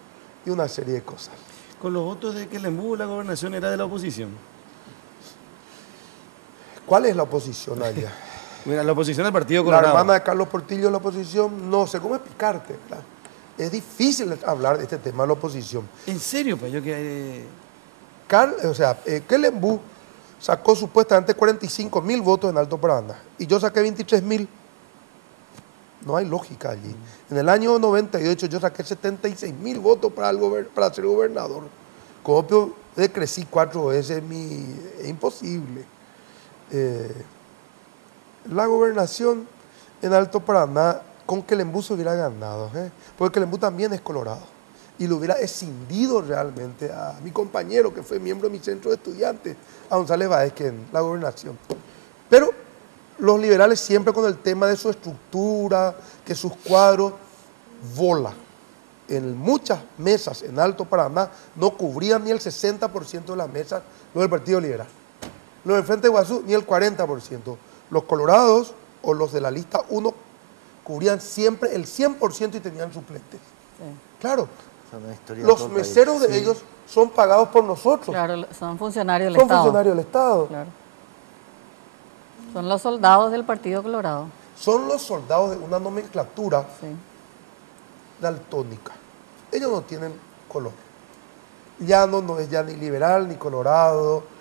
y una serie de cosas. Con los votos de Quelembú, la gobernación era de la oposición. ¿Cuál es la oposición allá? Mira, la oposición del Partido La Colorado. hermana de Carlos Portillo es la oposición, no sé cómo explicarte, ¿verdad? Es difícil hablar de este tema de la oposición. ¿En serio, pues yo que Quelembú sacó supuestamente 45.000 votos en Alto Paraná y yo saqué 23.000. No hay lógica allí. En el año 98 yo saqué 76.000 votos para ser gobernador. Copio decrecí 4 veces, es imposible. La gobernación en Alto Paraná con Quelembú se hubiera ganado, porque Quelembú también es colorado y lo hubiera escindido realmente a mi compañero que fue miembro de mi centro de estudiantes, a González Báez, que en la gobernación. Pero los liberales siempre con el tema de su estructura, que sus cuadros, vola. En muchas mesas en Alto Paraná no cubrían ni el 60% de las mesas los del Partido Liberal. Los del Frente de Guazú ni el 40%. Los colorados o los de la lista 1 cubrían siempre el 100% y tenían suplentes. Sí. Claro, los meseros de ellos son pagados por nosotros. Claro, son funcionarios del Estado. Son funcionarios del Estado. Claro. Son los soldados del Partido Colorado. Son los soldados de una nomenclatura daltónica. Ellos no tienen color. Llano no es ya ni liberal ni colorado.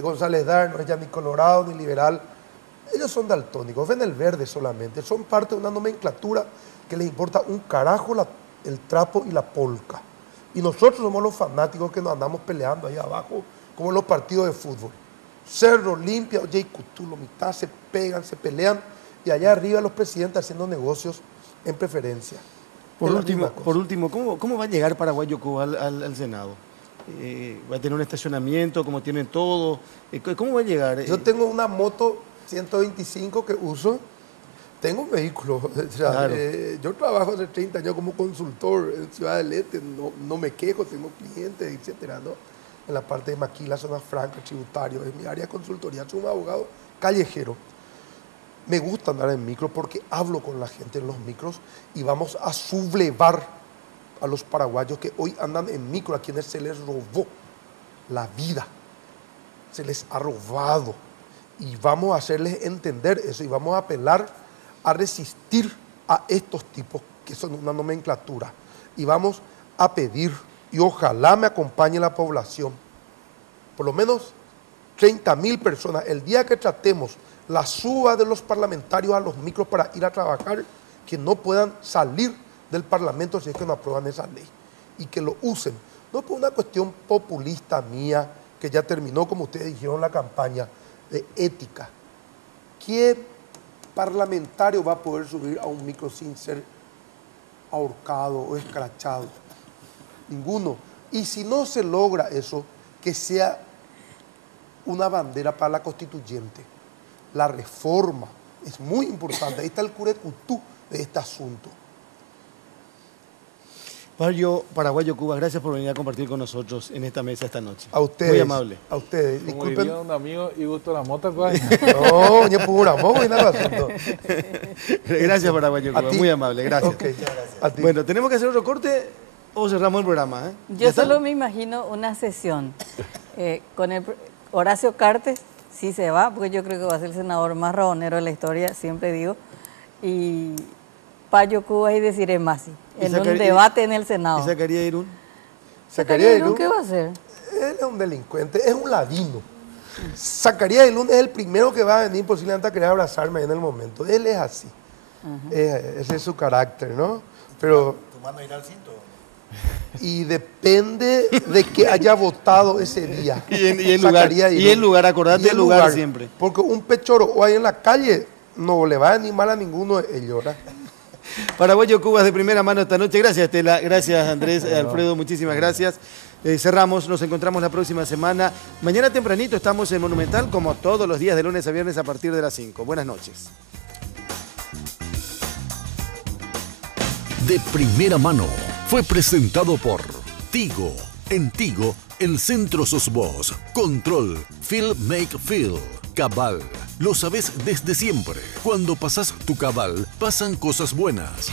González Dar no es ya ni colorado ni liberal. Ellos son daltónicos, ven el verde solamente. Son parte de una nomenclatura que les importa un carajo el trapo y la polca. Y nosotros somos los fanáticos que nos andamos peleando ahí abajo como en los partidos de fútbol. Cerro, Olimpia, Jay Cutulo, mitad, se pegan, se pelean, y allá arriba los presidentes haciendo negocios en preferencia. Por último, ¿cómo va a llegar Paraguay-Yocuba al Senado? ¿Va a tener un estacionamiento como tienen todos? ¿Cómo va a llegar? Yo tengo una moto 125 que uso. Tengo un vehículo. O sea, Claro. Yo trabajo hace 30 años como consultor en Ciudad del Este. No me quejo, tengo clientes, etcétera, ¿no? En la parte de Maquila, zona franca, tributario. Es mi área de consultoría. Soy un abogado callejero. Me gusta andar en micro porque hablo con la gente en los micros y vamos a sublevar a los paraguayos que hoy andan en micro, a quienes se les robó la vida. Se les ha robado. Y vamos a hacerles entender eso y vamos a apelar a resistir a estos tipos que son una nomenclatura. Y vamos a pedir, y ojalá me acompañe la población, por lo menos 30.000 personas, el día que tratemos la suba de los parlamentarios a los micros para ir a trabajar, que no puedan salir del Parlamento si es que no aprueban esa ley, y que lo usen, no por una cuestión populista mía, que ya terminó, como ustedes dijeron, la campaña de ética. ¿Qué parlamentario va a poder subir a un micro sin ser ahorcado o escrachado? Ninguno. Y si no se logra eso, que sea una bandera para la constituyente. La reforma es muy importante. Ahí está el curecutú de este asunto. Barrio Paraguay-Yocuba, gracias por venir a compartir con nosotros en esta mesa esta noche. A ustedes. Muy amable. A ustedes. Como Disculpen. diría un amigo, y gusto la mota, pues. No, ni pura mojo y nada asunto. Gracias Paraguay-Yocuba, A ti. muy amable, gracias. Ok, a ti. Bueno, ¿tenemos que hacer otro corte o cerramos el programa? Yo ¿Ya está? solo me imagino una sesión con el Horacio Cartes, sí se va, porque yo creo que va a ser el senador más rabonero de la historia, siempre digo, y Yocuba y Desiree Masi, en un debate en el Senado. ¿Y Zacarías Irún? Zacarías Ilún, ¿Qué va a hacer? él es un delincuente, es un ladino. Zacarías Ilún es el primero que va a venir posiblemente a querer abrazarme en el momento. Él es así. Ese es su carácter, ¿no? Pero... Tu mano irá al cinto. Y depende de que haya votado ese día. Y el lugar, acordate del lugar siempre. Porque un pechoro o ahí en la calle no le va a animar a ninguno de ellos, ¿verdad? Paraguay-Yocuba de primera mano esta noche. Gracias, Estela. Gracias, Andrés, Alfredo. Muchísimas gracias. Cerramos. Nos encontramos la próxima semana. Mañana tempranito estamos en Monumental, como todos los días de lunes a viernes a partir de las 5. Buenas noches. De primera mano fue presentado por Tigo. En Tigo, el centro sos vos. Control. Feel Make Feel. Cabal. Lo sabés desde siempre. Cuando pasás tu cabal, pasan cosas buenas.